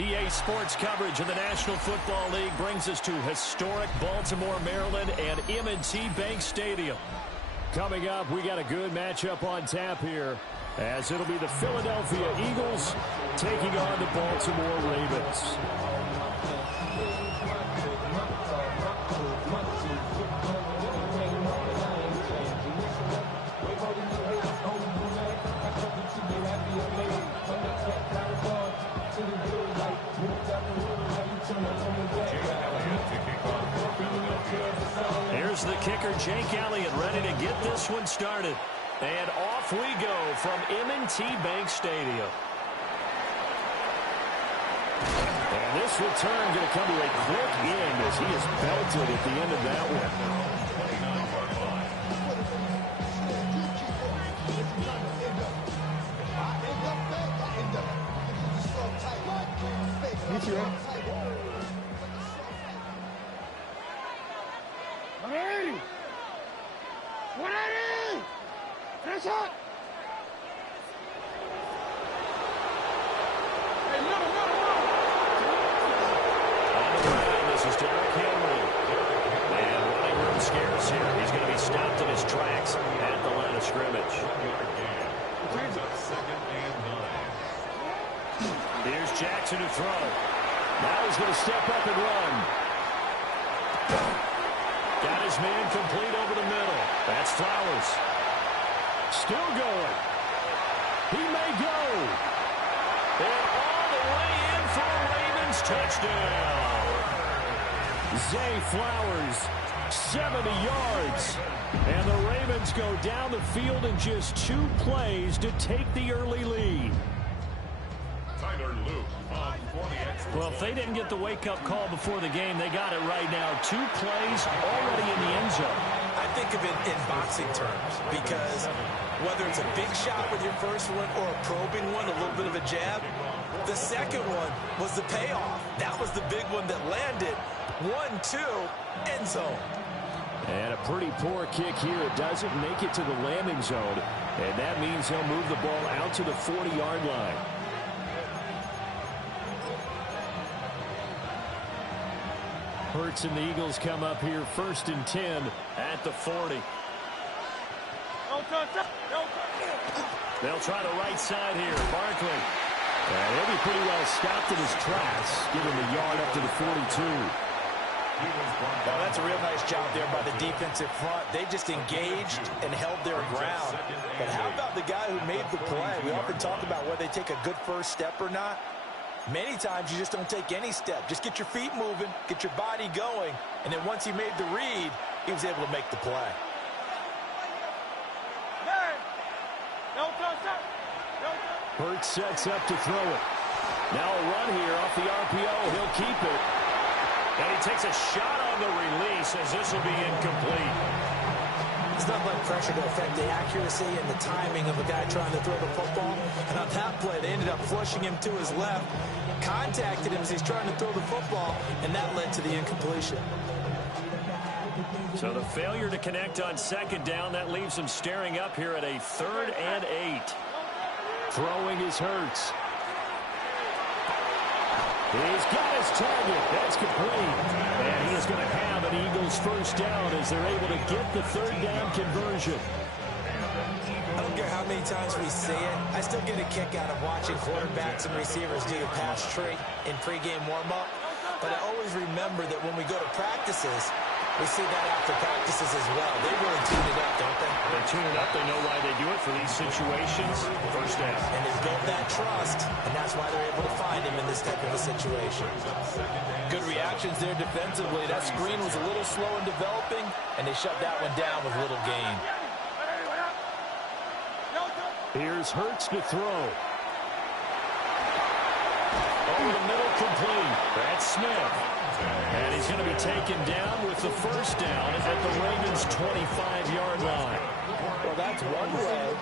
EA Sports coverage of the National Football League brings us to historic Baltimore, Maryland, and M&T Bank Stadium. Coming up, we got a good matchup on tap here, as it'll be the Philadelphia Eagles taking on the Baltimore Ravens. Here's the kicker, Jake Elliott, ready to get this one started. And off we go from M&T Bank Stadium. And this return going to come to a quick end as he is belted at the end of that one. To throw. Now he's going to step up and run. Got his man complete over the middle. That's Flowers. Still going. He may go. And all the way in for a Ravens touchdown. Zay Flowers, 70 yards. And the Ravens go down the field in just 2 plays to take the early lead. Well, if they didn't get the wake-up call before the game, they got it right now. 2 plays already in the end zone. I think of it in boxing terms because whether it's a big shot with your first one or a probing one, a little bit of a jab, the second one was the payoff. That was the big one that landed. 1-2, end zone. And a pretty poor kick here. It doesn't make it to the landing zone, and that means he'll move the ball out to the 40-yard line. Hurts and the Eagles come up here 1st and 10 at the 40. They'll try the right side here. Barkley. And he'll be pretty well stopped in his tracks, giving the yard up to the 42. Well, that's a real nice job there by the defensive front. They just engaged and held their ground. But how about the guy who made the play? We often talk about whether they take a good first step or not. Many times you just don't take any step. Just get your feet moving, get your body going, and then once he made the read, he was able to make the play. Hurts sets up to throw it. Now a run here off the RPO. He'll keep it. And he takes a shot on the release as this will be incomplete. It's not like pressure to affect the accuracy and the timing of a guy trying to throw the football. And on that play, they ended up flushing him to his left, contacted him as he's trying to throw the football, and that led to the incompletion. So the failure to connect on 2nd down, that leaves him staring up here at a 3rd and 8. Throwing is Hurts. He's got his target. That's complete. And he is going to have an Eagles first down as they're able to get the 3rd down conversion. I don't care how many times we see it. I still get a kick out of watching quarterbacks and receivers do the pass tree in pregame warm-up. But I always remember that when we go to practices, we see that after practices as well. They really tune it up, don't they? They tune it up. They know why they do it for these situations. First down. And they build that trust, and that's why they're able to find him in this type of a situation. Good reactions there defensively. That screen was a little slow in developing, and they shut that one down with little gain. Here's Hurts to throw. Over the middle, complete. That's Smith. And he's going to be taken down with the first down at the Ravens' 25-yard line. Well, that's one way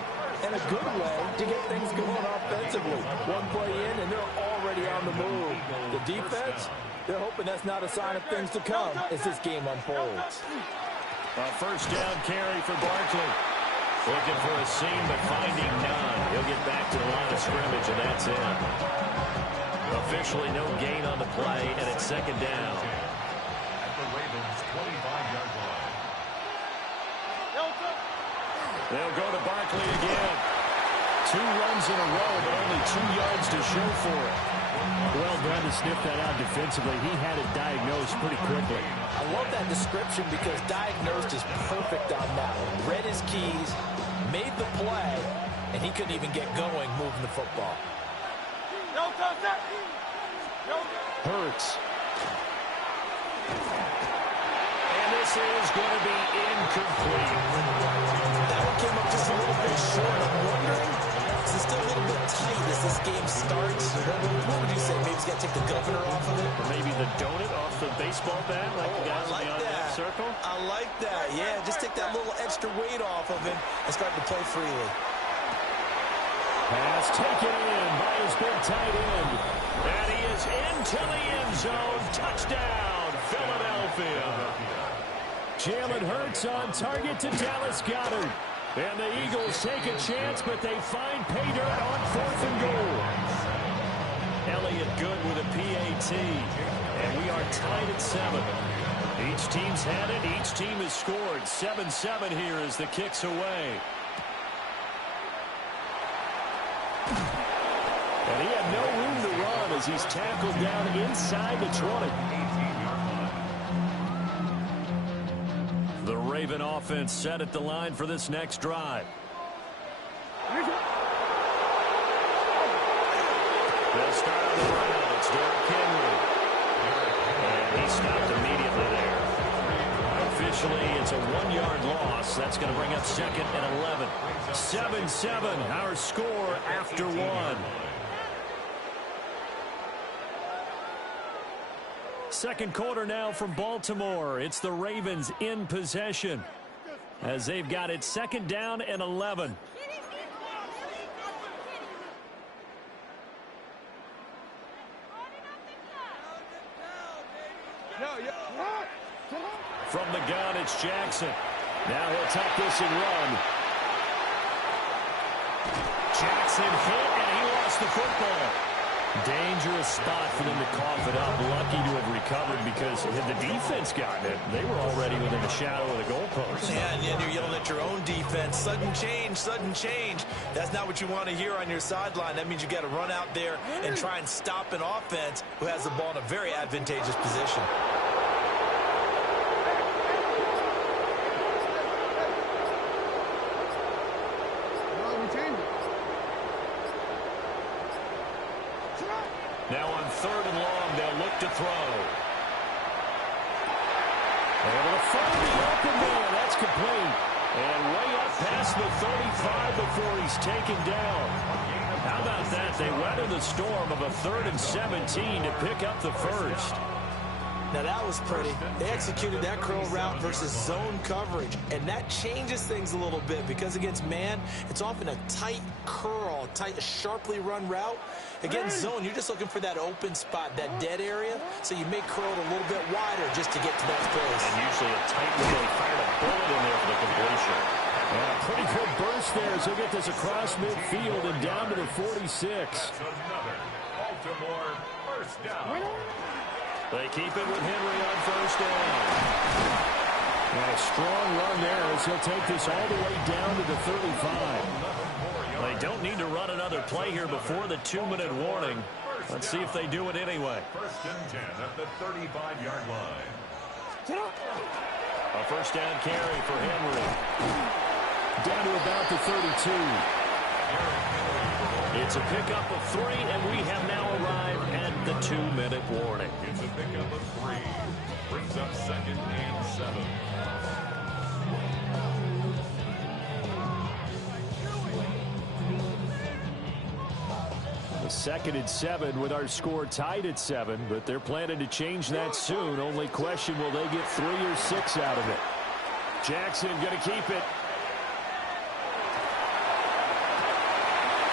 and a good way to get things going offensively. One play in, and they're already on the move. The defense, they're hoping that's not a sign of things to come as this game unfolds. A first down carry for Barkley. Looking for a seam, but finding none. He'll get back to the line of scrimmage, and that's it. Officially no gain on the play, and it's second down. At the Ravens' 25-yard line. They'll go to Barkley again. 2 runs in a row, but only 2 yards to show for it. Well done to sniff that out defensively. He had it diagnosed pretty quickly. I love that description because diagnosed is perfect on that one. Read his keys, made the play, and he couldn't even get going moving the football. Hurts. And this is going to be incomplete. That one came up just a little bit short. I'm wondering, is it still a little bit tight as this game starts? What would you say? Maybe he's got to take the governor off of it? Or maybe the donut off the baseball bat, like the guys I like in the that. circle? I like that. Yeah, just take that little extra weight off of him and start to play freely. Pass taken in by his big tight end. And he is into the end zone. Touchdown, Philadelphia. Jalen Hurts on target to Dallas Goedert. And the Eagles take a chance, but they find pay dirt on 4th and goal. Elliott good with a PAT. And we are tied at 7. Each team's had it. Each team has scored. 7-7 here as the kick's away. And he had no room to run as he's tackled down inside the 20. The Raven offense set at the line for this next drive. They'll start on the ground. It's Derrick Henry. And he stopped immediately there. Officially, it's a 1-yard loss. That's going to bring up 2nd and 11. 7-7, our score after 1. Second quarter now from Baltimore. It's the Ravens in possession as they've got it 2nd down and 11. From the gun, it's Jackson. Now he'll tuck this and run. Jackson hit, and he lost the football. Dangerous spot for them to cough it up. Lucky to have recovered because had the defense gotten it, they were already within the shadow of the goalpost. Yeah, and then you're yelling at your own defense. Sudden change, sudden change. That's not what you want to hear on your sideline. That means you got to run out there and try and stop an offense who has the ball in a very advantageous position. Now on 3rd and long, they'll look to throw. Able to find the open man. That's complete. And way up past the 35 before he's taken down. How about that? They weather the storm of a 3rd and 17 to pick up the first. Now that was pretty. They executed that curl route versus zone coverage, and that changes things a little bit because against man, it's often a tight curl, tight, sharply run route. Against zone, you're just looking for that open spot, that dead area, so you may curl it a little bit wider just to get to that space. And usually a tight one, they fired a bullet in there for the completion. And a pretty good burst there as he'll get this across midfield and down to the 46. That's another Baltimore first down. They keep it with Henry on 1st down. And a strong run there as he'll take this all the way down to the 35. They don't need to run another play here before the 2-minute warning. Let's see if they do it anyway. 1st and 10 at the 35-yard line. A 1st down carry for Henry. Down to about the 32. It's a pickup of 3, and we have now arrived at the 2-minute warning. It's a pickup of 3. Brings up 2nd and 7. The 2nd and 7 with our score tied at 7, but they're planning to change that soon. Only question, will they get 3 or 6 out of it? Jackson going to keep it.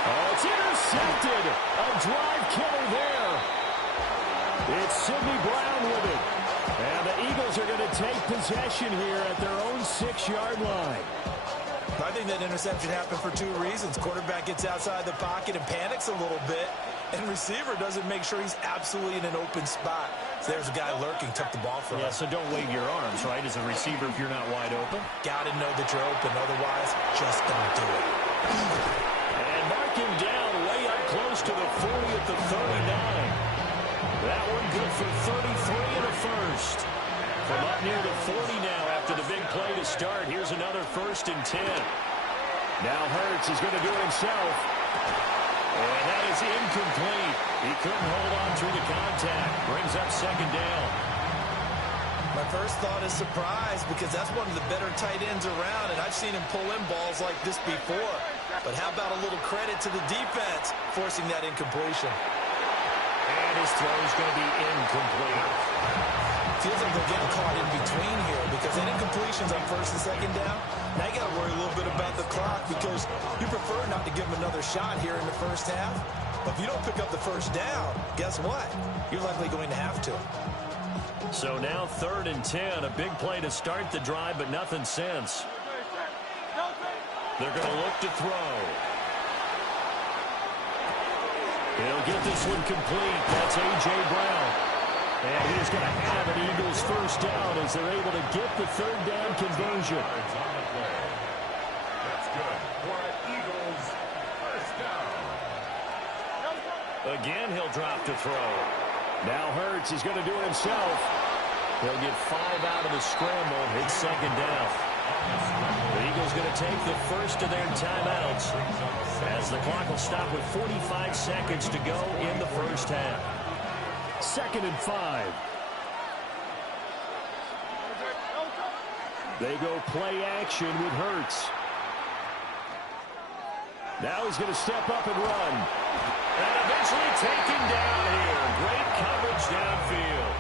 Oh, it's intercepted. A drive killer there. It's Sidney Brown with it. And the Eagles are going to take possession here at their own 6-yard line. I think that interception happened for 2 reasons. Quarterback gets outside the pocket and panics a little bit. And receiver doesn't make sure he's absolutely in an open spot. So there's a guy lurking, took the ball from him. So don't wave your arms, right, as a receiver if you're not wide open. Got to know that you're open. Otherwise, just don't do it. And mark him down way up close to the 40 at the 39. That one good for 33 and a first. From up near the 40 now after the big play to start. Here's another 1st and 10. Now Hurts is going to do it himself. And that is incomplete. He couldn't hold on through the contact. Brings up 2nd down. My first thought is surprise because that's one of the better tight ends around, and I've seen him pull in balls like this before. But how about a little credit to the defense forcing that incompletion? And his throw is going to be incomplete. Feels like they're getting caught in between here because that incompletion's on 1st and 2nd down. Now you got to worry a little bit about the clock because you prefer not to give him another shot here in the 1st half. But if you don't pick up the 1st down, guess what? You're likely going to have to. So now 3rd and 10, a big play to start the drive, but nothing since. They're going to look to throw. He'll get this one complete. That's A.J. Brown. And he's going to have an Eagles 1st down as they're able to get the 3rd down conversion. That's good for an Eagles 1st down. Again, he'll drop to throw. Now Hurts is going to do it himself. He'll get 5 out of the scramble. It's 2nd down. The Eagles going to take the first of their timeouts as the clock will stop with 45 seconds to go in the 1st half. 2nd and 5. They go play action with Hurts. Now he's going to step up and run. And eventually taken down here. Great coverage downfield.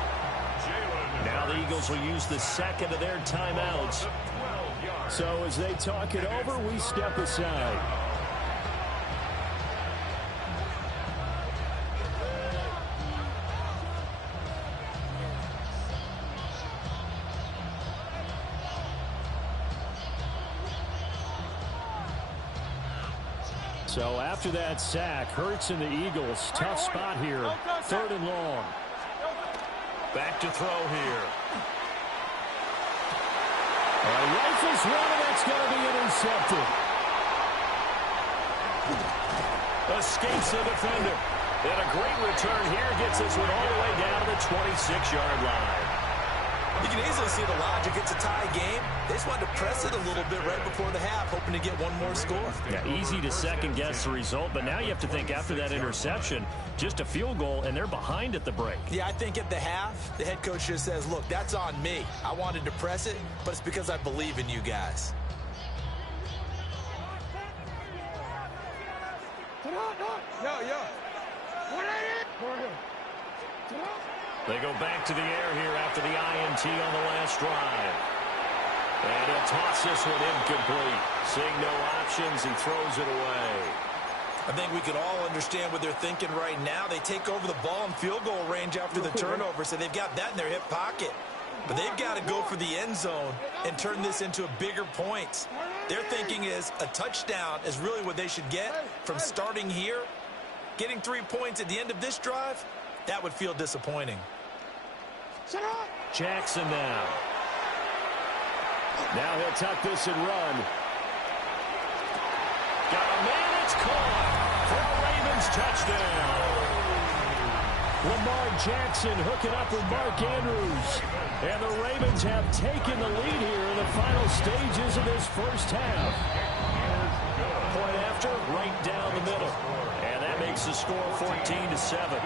Now the Eagles will use the 2nd of their timeouts. So as they talk it over, we step aside. So after that sack, Hurts and the Eagles, tough spot here, 3rd and long. Back to throw here. Rifles one, and that's going to be intercepted. Escapes the defender. And a great return here gets this one all the way down to the 26-yard line. You can easily see the logic. It's a tie game. They just wanted to press it a little bit right before the half, hoping to get one more score. Yeah, easy to second-guess the result, but now you have to think after that interception, just a field goal, and they're behind at the break. Yeah, I think at the half, the head coach just says, look, that's on me. I wanted to press it, but it's because I believe in you guys. They go back to the air here after the INT on the last drive. And he'll toss this one incomplete. Seeing no options, he throws it away. I think we could all understand what they're thinking right now. They take over the ball in field goal range after the turnover, so they've got that in their hip pocket. But they've got to go for the end zone and turn this into a bigger points. Their thinking is a touchdown is really what they should get from starting here. Getting 3 points at the end of this drive, that would feel disappointing. Jackson now. Now he'll tuck this and run. Got a man, it's caught for a Ravens touchdown. Lamar Jackson hooking up with Mark Andrews. And the Ravens have taken the lead here in the final stages of this 1st half. Point after, right down the middle. And that makes the score 14-7.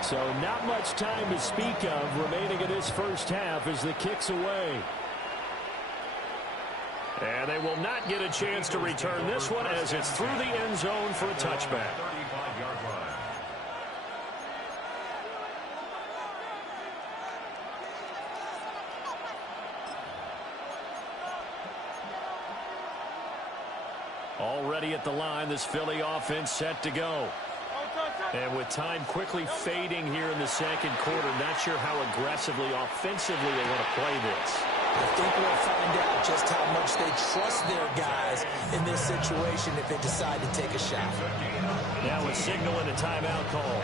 So not much time to speak of remaining in this 1st half as the kick's away. And they will not get a chance to return this one as it's through the end zone for a touchback. Already at the line, this Philly offense set to go. And with time quickly fading here in the 2nd quarter, not sure how aggressively, offensively they want to play this. I think we'll find out just how much they trust their guys in this situation if they decide to take a shot. Now we're signaling a timeout call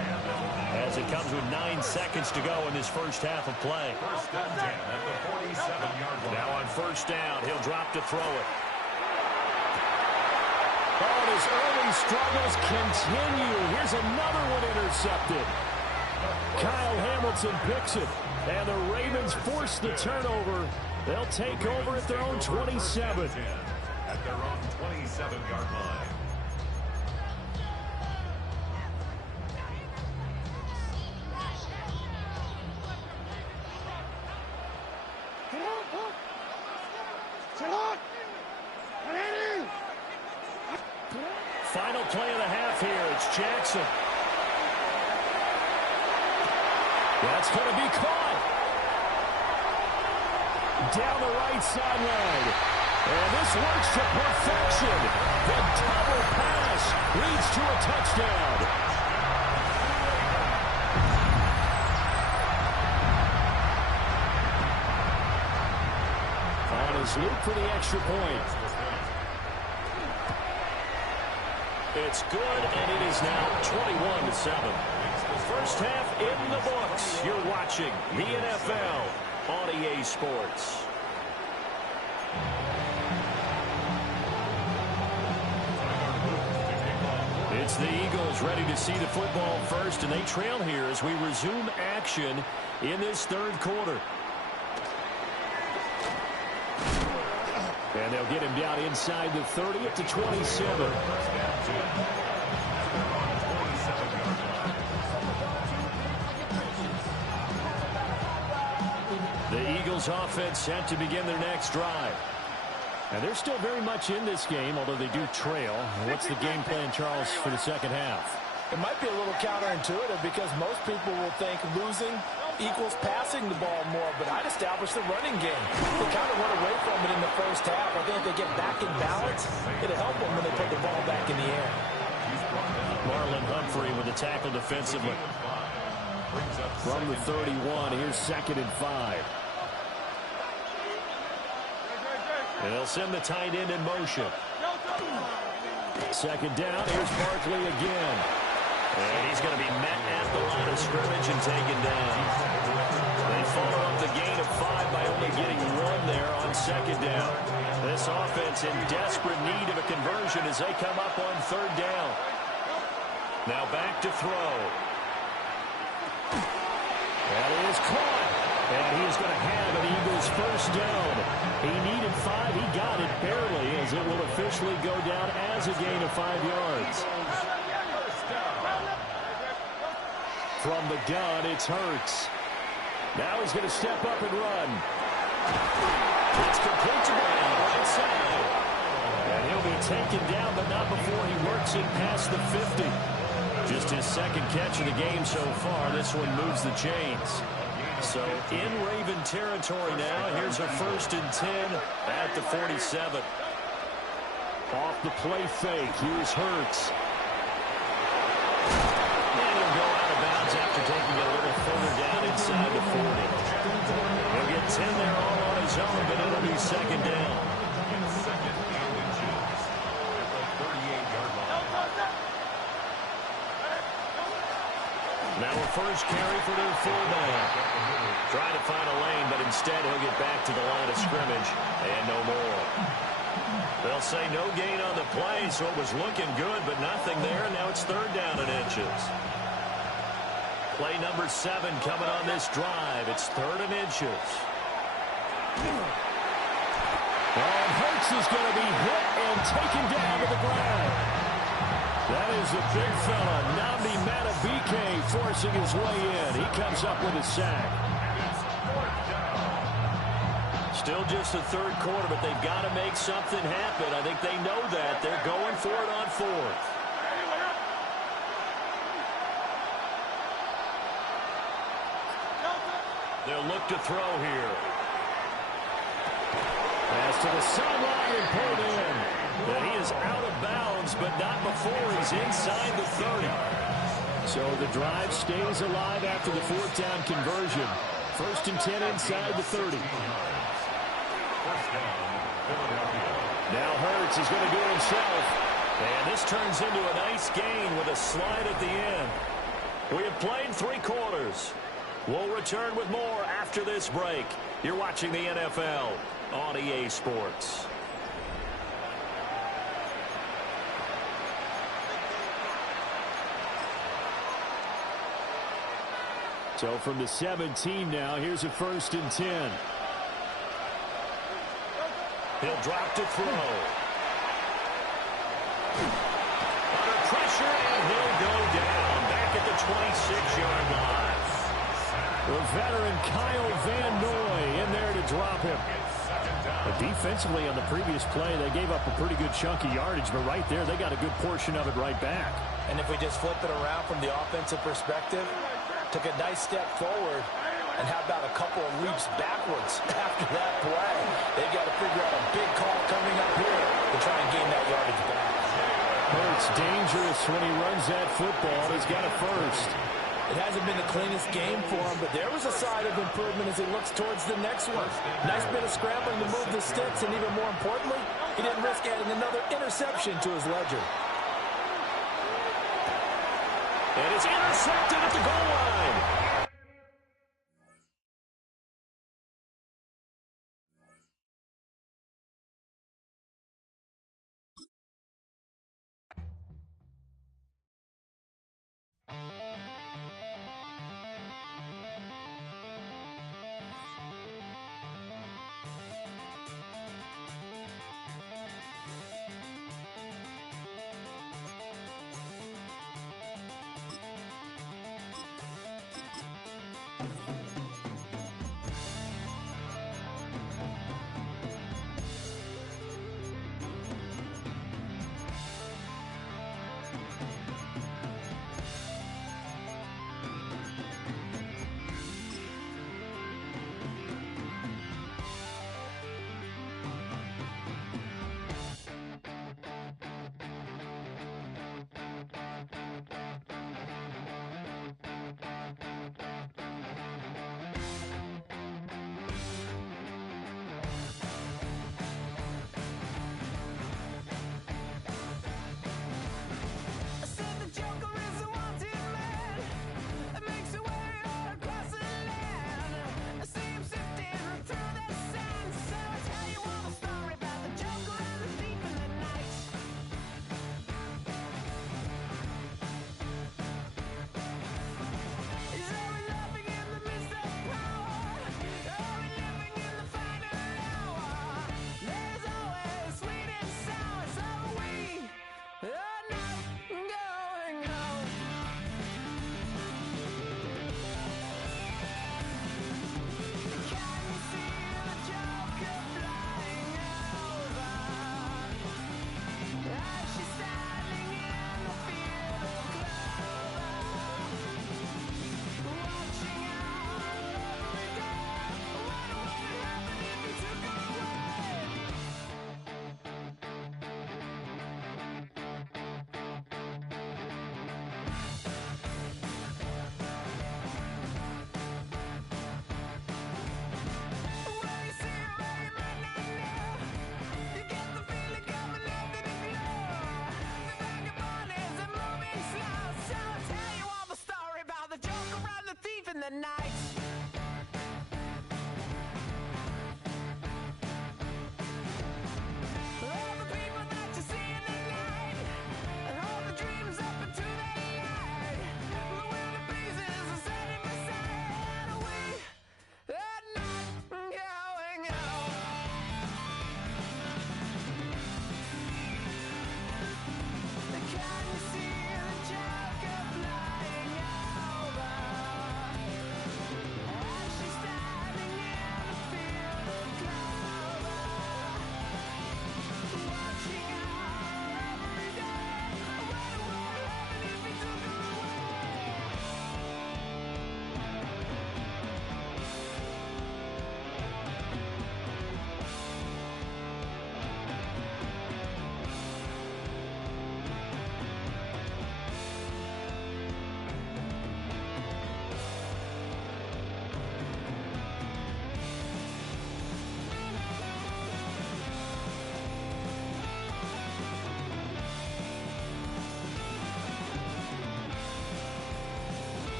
as it comes with 9 seconds to go in this first half of play. First and 10 at the 47-yard line. Now on first down, he'll drop to throw it. Oh, and his early struggles continue. Here's another one intercepted. Kyle Hamilton picks it, and the Ravens force the turnover. They'll take over at their own 27. At their own 27-yard line. Final play of the half here. It's Jackson. That's going to be caught. Down the right sideline. And this works to perfection. The double pass leads to a touchdown. On his loop for the extra point. It's good, and it is now 21-7. First half in the books. You're watching the NFL on EA Sports. It's the Eagles ready to see the football first, and they trail here as we resume action in this third quarter. And they'll get him down inside the 30 up to 27. The Eagles offense set to begin their next drive. And they're still very much in this game, although they do trail. What's the game plan, Charles, for the second half? It might be a little counterintuitive because most people will think losing equals passing the ball more, but I'd establish the running game. They kind of went away from it in the first half. I think if they get back in balance, it'll help them when they put the ball back in the air. Marlon Humphrey with the tackle defensively. From the 31, here's 2nd and 5. And they'll send the tight end in motion. 2nd down, here's Barkley again. And he's going to be met at the line of scrimmage and taken down. They follow up the gain of 5 by only getting 1 there on 2nd down. This offense in desperate need of a conversion as they come up on 3rd down. Now back to throw. That is caught. And he is going to have an Eagles first down. He needed 5. He got it barely as it will officially go down as a gain of 5 yards. From the gun, it's Hurts. Now he's going to step up and run. It's complete to Brown, right side. And he'll be taken down, but not before he works it past the 50. Just his 2nd catch of the game so far. This one moves the chains. So in Raven territory now. Here's a 1st and 10 at the 47. Off the play fake. Here's Hurts. And he'll go out of bounds after taking a little further down inside the 40. He'll get 10 there all on his own, but it'll be 2nd down. Now a first carry for their fullback. Trying to find a lane, but instead he'll get back to the line of scrimmage and no more. They'll say no gain on the play, so it was looking good, but nothing there. Now it's 3rd down and inches. Play number 7 coming on this drive. It's 3rd and inches. And Hurts is going to be hit and taken down to the ground. That is a big fella, Madden forcing his way in. He comes up with a sack. Still just the 3rd quarter, but they've got to make something happen. I think they know that. They're going for it on 4th. They'll look to throw here. Pass to the sideline and pulled in. And he is out of bounds, but not before he's inside the 30. So the drive stays alive after the 4th down conversion. 1st and 10 inside the 30. First down, Philadelphia. Now Hurts is going to do it himself. And this turns into a nice gain with a slide at the end. We have played 3 quarters. We'll return with more after this break. You're watching the NFL on EA Sports. So from the 17 now, here's a 1st and 10. He'll drop to throw. Under pressure, and he'll go down back at the 26-yard line. The veteran Kyle Van Noy in there to drop him. But defensively on the previous play, they gave up a pretty good chunk of yardage, but right there, they got a good portion of it right back. And if we just flip it around from the offensive perspective, took a nice step forward, and how about a couple of leaps backwards after that play? They've got to figure out a big call coming up here to try and gain that yardage back. Hurts dangerous when he runs that football. He's got a first. It hasn't been the cleanest game for him, but there was a side of improvement as he looks towards the next one. Nice bit of scrambling to move the sticks, and even more importantly, he didn't risk adding another interception to his ledger. And it's intercepted at the goal line.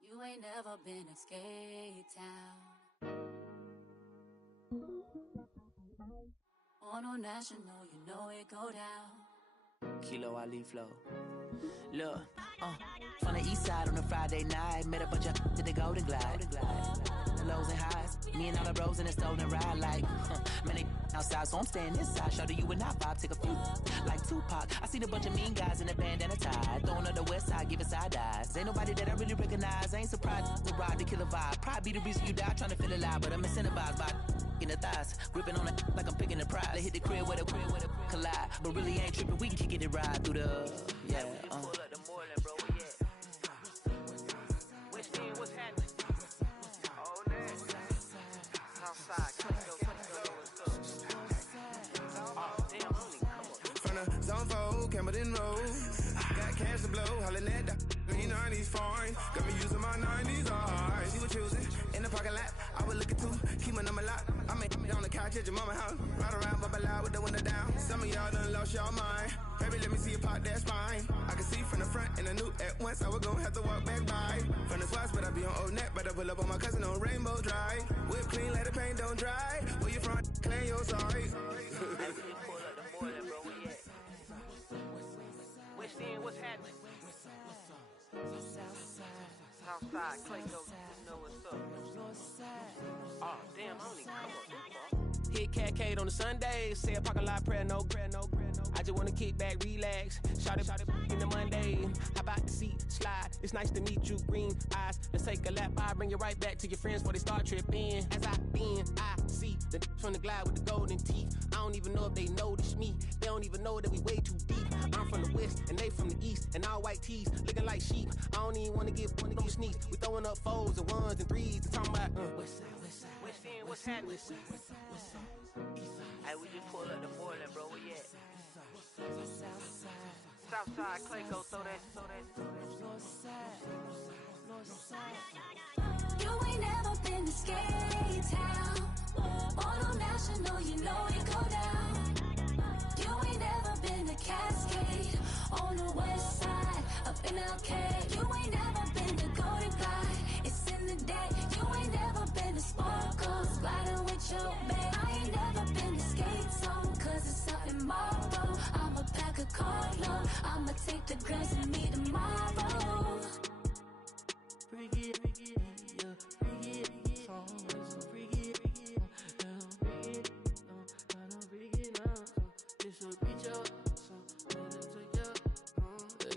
You ain't never been a skate town. On a national, you know it go down. Kilo Ali flow. Look, from the east side on a Friday night, met a bunch of to the Golden Glide. The lows and highs, me and all the bros in the stolen ride like, man, they outside, so I'm staying inside. Show you and I vibe, take a few, like Tupac. I seen a bunch of mean guys in the bandana tie, throwing up the west side, giving side eyes. Ain't nobody that I really recognize, I ain't surprised to ride the killer vibe. Probably be the reason you die, trying to feel alive, but I'm incentivized by in the thighs, gripping on it like I'm picking the prize. They hit the crib where the collide, but really ain't tripping. We can kick it and ride through the yeah. Pull up the Moreland, bro. Where you at? West End, what's happening? Oh, man. Southside, damn, homie, come on. From the zone 4, Campbellton Road. Got cash to blow, hollin' at the green 90s foreign. Got me using my 90s eyes. You were choosing in the parking lot. I was looking too, keep my number locked. I made on the couch at your mama house. Ride around, bubble loud with the window down. Some of y'all done lost y'all mind. Baby, let me see you pop that spine. I can see from the front and I knew at once I was gonna have to walk back by. From the spots, but I be on Old Net. Better pull up on my cousin on Rainbow Drive. Whip clean, let the paint don't dry. Where you from? Claim your sorry. Pull up the Moreland, bro. Where you at? West End, what's happening? Southside, Clayco, you know what's up. Oh, damn, homie, come on. Hit Catcade on the Sunday, say a parking lot prayer, no. I just wanna kick back, relax, shout it in the Monday. How about the seat, slide, it's nice to meet you, green eyes. Let's take a lap, I'll bring you right back to your friends before they start tripping. As I see the from the glide with the golden teeth. I don't even know if they notice me, they don't even know that we way too deep. I'm from the west, and they from the east, and all white tees, looking like sheep. I don't even wanna give one of them sneaks. We throwing up fours and ones and threes, and talking about West End, what's happening? Hey, we just pull up the Moreland, bro. Where you at? Southside, Clayco, throw that. You ain't never been to skate town. On a national, you know it go down. You ain't never been to Cascade. On the west side, up in LK. You ain't never been to Golden Glide. It's in the day. You ain't never been to Sparkles, gliding with your babe. I ain't never been to Skate Zone, cause it's out in Marlboro. I'ma pack a carload. I'ma take the girls and meet tomorrow. Bring it, yeah, bring it, song, so bring it, bring it, this will be your song, to your ugly.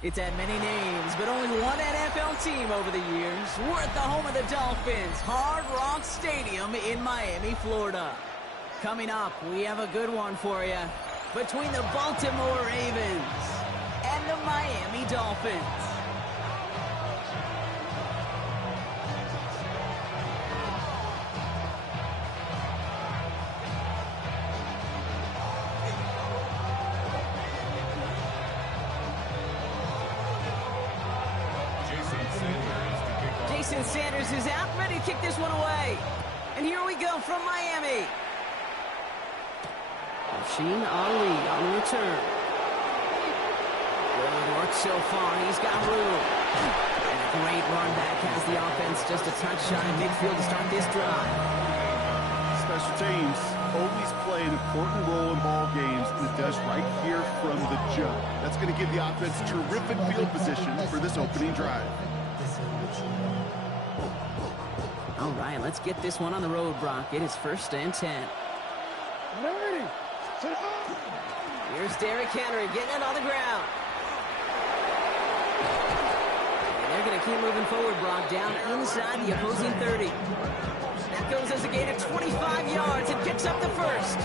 It's had many names, but only one NFL team over the years. We're at the home of the Dolphins, Hard Rock Stadium in Miami, Florida. Coming up, we have a good one for you. Between the Baltimore Ravens and the Miami Dolphins. Jason Sanders is out, ready to kick this one away. And here we go from Miami. Sheen Ali on the return. Good work so far. He's got room. And a great run back has the offense just a touch shy of midfield to start this drive. Special teams always play an important role in ball games, and it does right here from the jump. That's going to give the offense terrific field position for this opening drive. All right, let's get this one on the road, Brock. It is 1st and 10. Here's Derrick Henry getting it on the ground. And they're going to keep moving forward, Brock, down inside the opposing 30. That goes as a gain of 25 yards and picks up the first.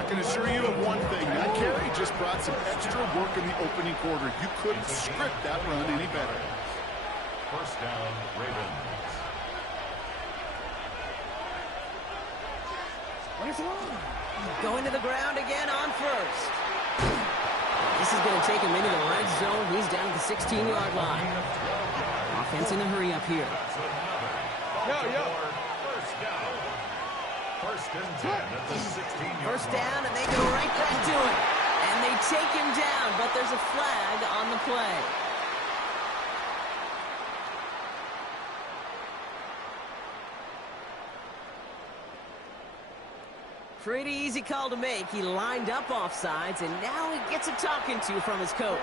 I can assure you of one thing. That carry just brought some extra work in the opening quarter. You couldn't script that run any better. First down, Ravens. Going to the ground again on first. This is going to take him into the red zone. He's down at the 16-yard line. Offense in a hurry up here. First down. 1st and 10 at the 16-yard First down, and they go right back to it. And they take him down, but there's a flag on the play. Pretty easy call to make. He lined up offsides, and now he gets a talking to from his coach.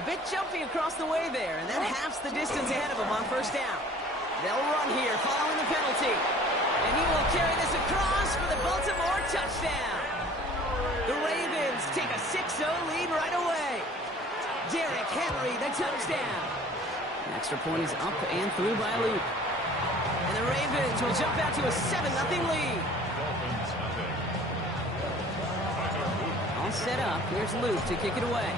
A bit jumpy across the way there, and that halves the distance ahead of him on 1st down. They'll run here following the penalty. And he will carry this across for the Baltimore touchdown. The Ravens take a 6-0 lead right away. Derrick Henry, the touchdown. An extra point is up and through by Luke. And the Ravens will jump out to a 7-0 lead. All set up. Here's Luke to kick it away.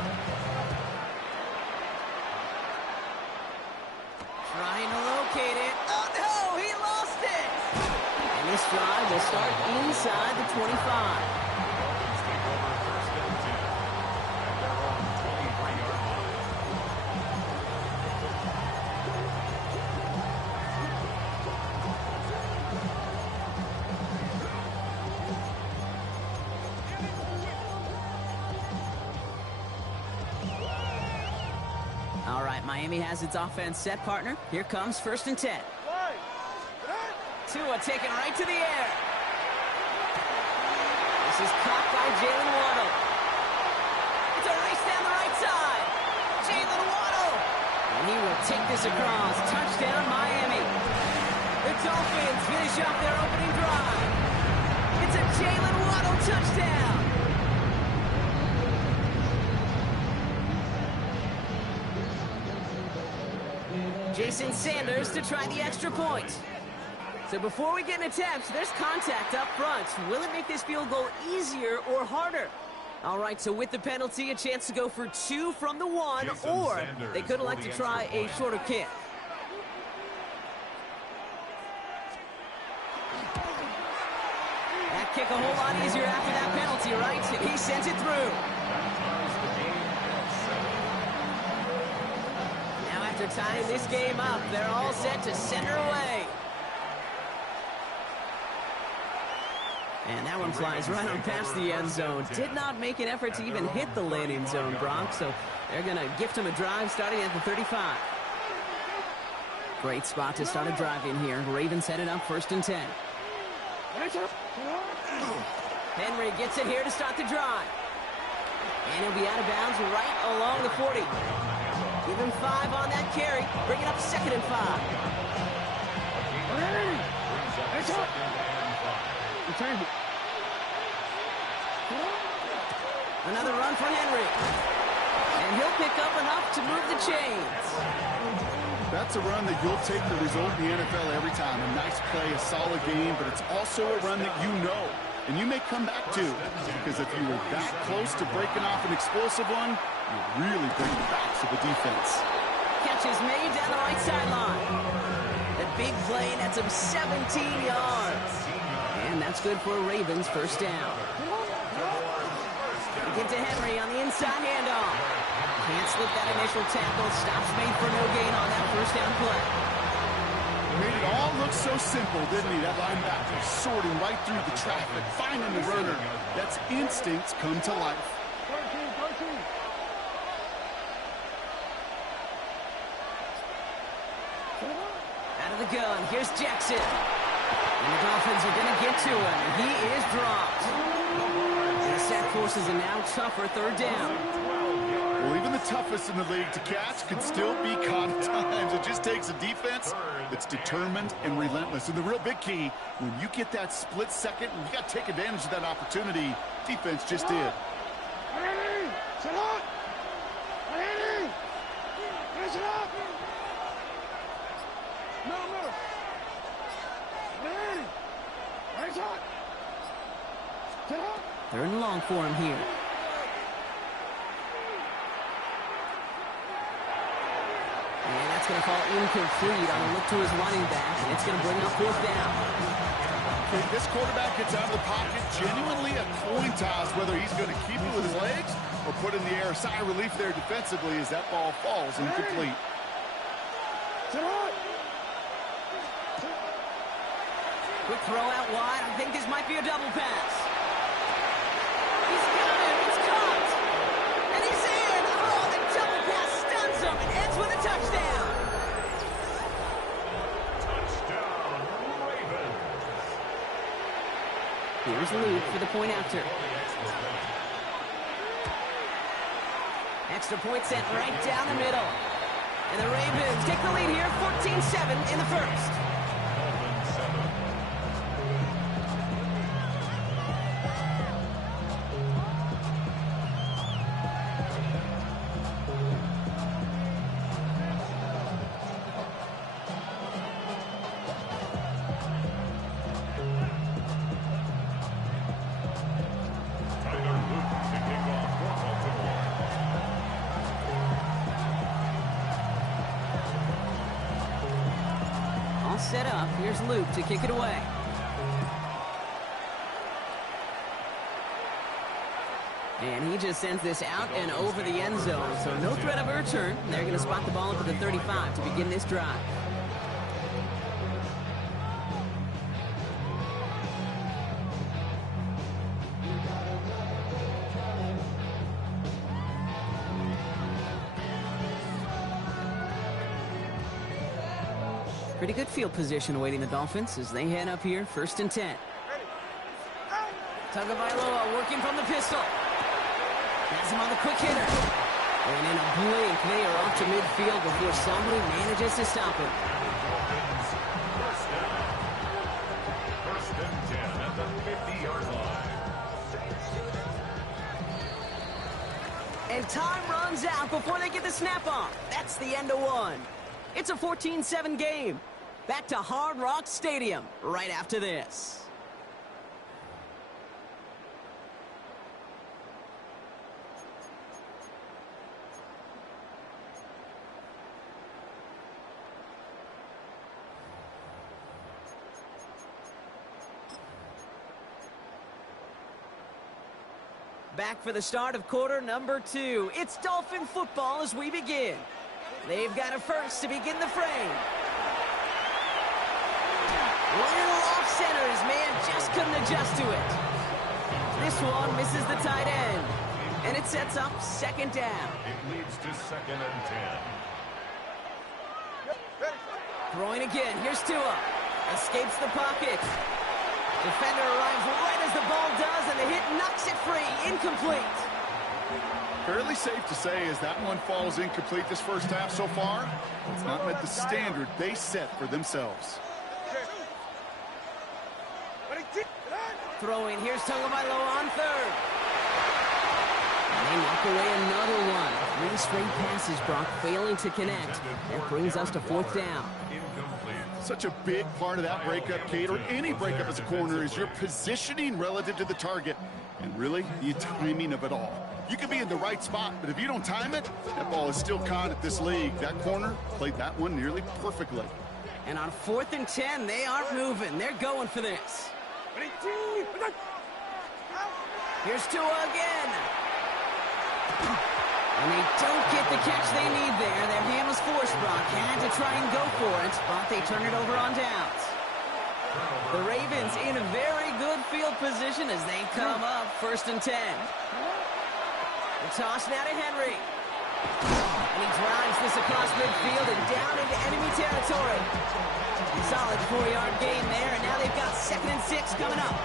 Trying to locate it. Oh, no! He lost it! And this drive will start inside the 25. All right, Miami has its offense set, partner. Here comes 1st and 10. Tua taken right to the air. This is caught by Jalen Waddle. It's a race down the right side. Jalen Waddle. And he will take this across. Touchdown, Miami. The Dolphins finish off their opening drive. It's a Jalen Waddle touchdown. Jason Sanders to try the extra point. So before we get an attempt, there's contact up front. Will it make this field goal easier or harder? All right, so with the penalty, a chance to go for 2 from the 1, or they could elect to try a shorter kick. That kick a whole lot easier after that penalty, right? He sends it through. After tying this game up, they're all set to send her away. And that one flies right on past the end zone. Did not make an effort to even hit the landing zone, Brock, so they're going to gift him a drive starting at the 35. Great spot to start a drive in here. Ravens headed up 1st and 10. Henry gets it here to start the drive. And he'll be out of bounds right along the 40. Give him 5 on that carry. Bring it up 2nd and 5. Another run for Henry. And he'll pick up enough to move the chains. That's a run that you'll take the result in the NFL every time. A nice play, a solid game, but it's also a run that you know and you may come back to, because if you were that close to breaking off an explosive one, you really break the backs of the defense. Catch is made down the right sideline. A big play, and that's him 17 yards. And that's good for a Ravens first down. Get to Henry on the inside handoff. Can't slip that initial tackle. Stops made for no gain on that first down play. Made it all look so simple, didn't he? That linebacker sorting right through the traffic, finding the runner. That's instincts come to life. Out of the gun, here's Jackson. And the Dolphins are going to get to him. He is dropped. And the sack forces a now tougher third down. Well, even the toughest in the league to catch can still be caught at times. It just takes a defense that's determined and relentless. And the real big key, when you get that split second, and you got to take advantage of that opportunity, defense just did. Sit up! Ready! Raise it up! No, no! Ready! Raise up! Sit up! Third and long for him here. And that's going to fall incomplete on a look to his running back. And it's going to bring up fourth down. If this quarterback gets out of the pocket, genuinely a coin toss whether he's going to keep it with his legs or put in the air. Sigh of relief there defensively as that ball falls incomplete. Quick throw out wide. I think this might be a double pass. He's got it. It's caught. And he's in. Oh, the double pass stuns him. It ends with a touchdown. Touchdown, Ravens. Here's Luke for the point after. Extra point sent right down the middle. And the Ravens take the lead here, 14-7 in the first. Set up. Here's Luke to kick it away. And he just sends this out and over the end zone. So no threat of a return. They're going to spot the ball at the 35 to begin this drive. Pretty good field position awaiting the Dolphins as they head up here, 1st and 10. Tagovailoa working from the pistol. Has him on the quick hitter. And in a blink, they are off to midfield before somebody manages to stop him. First down. 1st and 10 at the 50-yard line. And time runs out before they get the snap off. That's the end of one. It's a 14-7 game. Back to Hard Rock Stadium right after this. Back for the start of quarter number 2. It's Dolphin football as we begin. They've got a first to begin the frame. Little off center. His man just couldn't adjust to it. This one misses the tight end. And it sets up 2nd down. It leads to 2nd and 10. Throwing again. Here's Tua. Escapes the pocket. Defender arrives right as the ball does, and the hit knocks it free. Incomplete. Fairly safe to say as that one falls incomplete this first half so far, it's not met the standard they set for themselves. Throwing, here's Tagovailoa on 3rd. And they knock away another one. 3 straight passes, Brock, failing to connect. That brings us to 4th down. Such a big part of that breakup, Kate, or any breakup as a corner, is your positioning relative to the target, and really, the timing of it all. You can be in the right spot, but if you don't time it, that ball is still caught at this league. That corner played that one nearly perfectly. And on 4th and 10, they aren't moving. They're going for this. Here's Tua again. And they don't get the catch they need there. Their hand was forced, Brock. Had to try and go for it, but they turn it over on downs. The Ravens in a very good field position as they come up 1st and 10. The toss now to Henry. And he drives this across midfield and down into enemy territory. Solid 4-yard gain there, and now they've got 2nd and 6 coming up.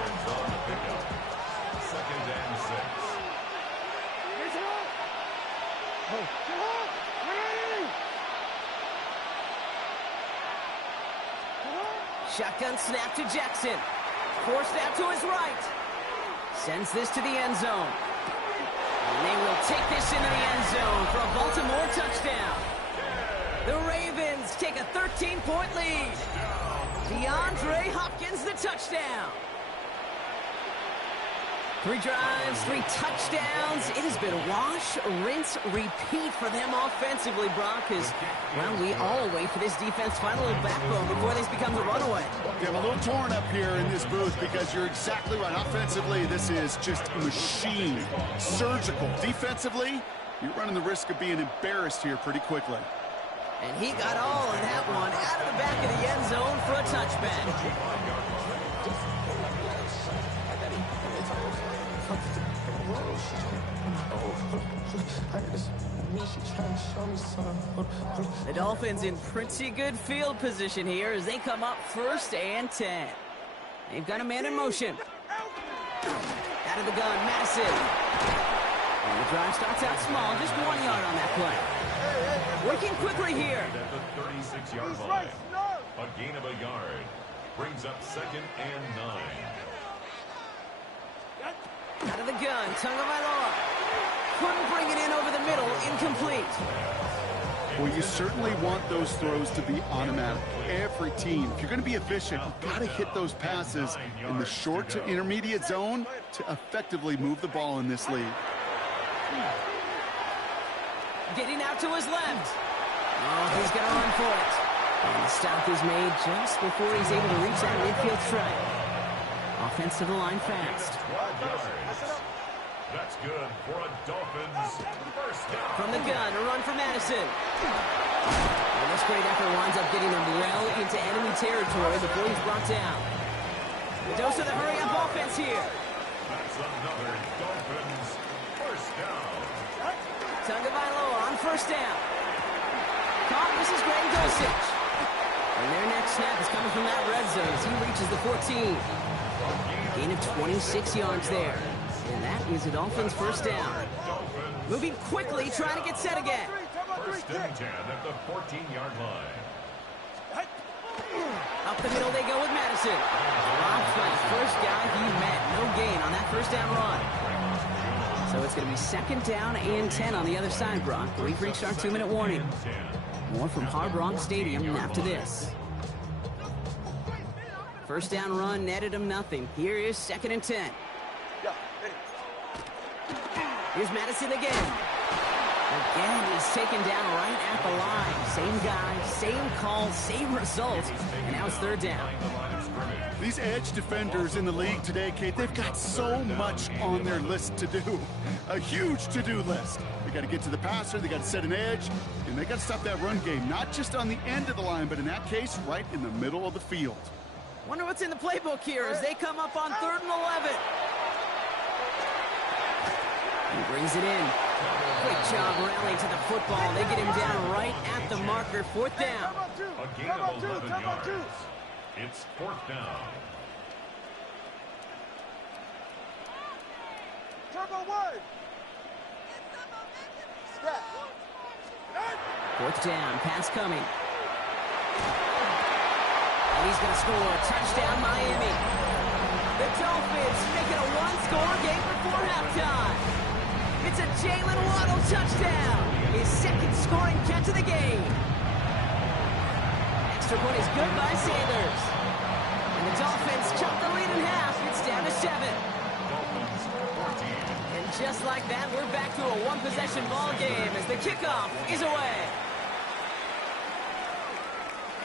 2nd and 6. Shotgun snap to Jackson. Forced out to his right. Sends this to the end zone. And they will take this into the end zone for a Baltimore touchdown. The Ravens take a 13-point lead. DeAndre Hopkins, the touchdown. 3 drives, 3 touchdowns. It has been wash, rinse, repeat for them offensively, Brock, because, well, we all wait for this defense to find a little backbone before this becomes a runaway. Yeah, I'm a little torn up here in this booth because you're exactly right. Offensively, this is just a machine. Surgical. Defensively, you're running the risk of being embarrassed here pretty quickly. And he got all of that one out of the back of the end zone for a touchback. The Dolphins in pretty good field position here as they come up 1st and 10. They've got a man in motion. Out of the gun, Madison. And the drive starts out small, just 1 yard on that play. Working quickly here. At the 36-yard line. A gain of a yard. Brings up 2nd and 9. Out of the gun, Tagovailoa. Couldn't bring it in over the middle, incomplete. Well, you certainly want those throws to be automatic. Every team, if you're going to be efficient, you've got to hit those passes in the short to intermediate zone to effectively move the ball in this league. Getting out to his left. Oh, he's going to run for it. And the stop is made just before he's able to reach that midfield strike. Offensive line fast. That's good for a Dolphins first down. From the gun, a run for Madison. And this great effort winds up getting him well into enemy territory before he's brought down. The dose of the hurry-up offense here. That's another Dolphins first down. Tagovailoa on 1st down. Caught, this is Greg Dulcich. And their next snap is coming from that red zone as he reaches the 14. Gain of 26 yards there. And that is a Dolphins first down. Moving quickly, trying to get set again. 1st and 10 at the 14-yard line. Up the middle they go with Madison. Dropped by the first guy he met. No gain on that 1st down run. So it's going to be 2nd down and 10 on the other side, Brock. We've reached our 2-minute warning. More from Hard Rock Stadium after this. 1st down run netted him nothing. Here is 2nd and 10. Here's Madison again. Again, he's taken down right at the line. Same guy, same call, same result. And now it's 3rd down. These edge defenders in the league today, Kate, they've got so much on their list to do. A huge to-do list. They got to get to the passer, they got to set an edge, and they got to stop that run game. Not just on the end of the line, but in that case, right in the middle of the field. Wonder what's in the playbook here as they come up on 3rd and 11. He brings it in. Great job rallying to the football. They get him down right at the marker. 4th down. A gain of 11 yards. It's 4th down. Fourth down. Pass coming. And he's going to score. Touchdown, Miami. The Dolphins make it a 1-score game before halftime. It's a Jalen Waddle touchdown. His second scoring catch of the game. Extra point is good by Sanders. And the Dolphins chop the lead in half. It's down to 7. And just like that, we're back to a one-possession ball game as the kickoff is away.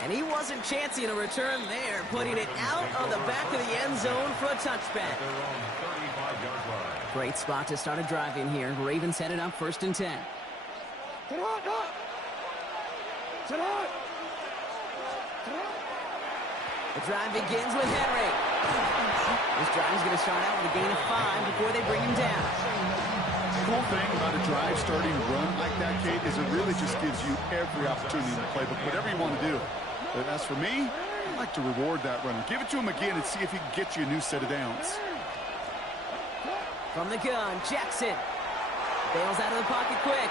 And he wasn't chancing a return there, putting it out on the back of the end zone for a touchback. Great spot to start a drive in here. Ravens headed up 1st and 10. The drive begins with Henry. This drive is going to start out with a gain of 5 before they bring him down. The cool thing about a drive starting run like that, Kate, is it really just gives you every opportunity to play, but whatever you want to do. But as for me, I like to reward that runner. Give it to him again and see if he can get you a new set of downs. From the gun, Jackson bails out of the pocket quick.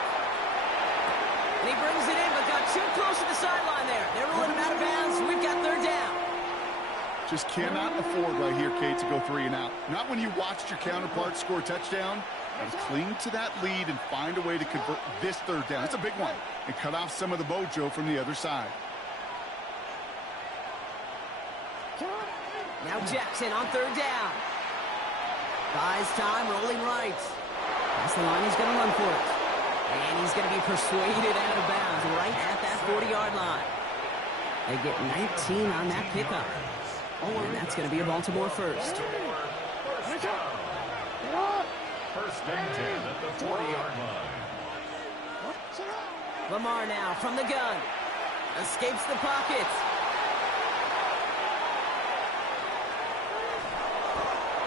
And he brings it in, but got too close to the sideline there. They're rolling him out of bounds. We've got 3rd down. Just cannot afford right here, Kate, to go 3 and out. Not when you watched your counterpart score a touchdown. And cling to that lead and find a way to convert this 3rd down. It's a big one. And cut off some of the mojo from the other side. Now Jackson on 3rd down. Buys time, rolling right. That's the line, he's going to run for it. And he's going to be persuaded out of bounds right at that 40-yard line. They get 19 on that pickup. And that's going to be a Baltimore first. 1st and 10 at the 40-yard line. Lamar now from the gun. Escapes the pocket.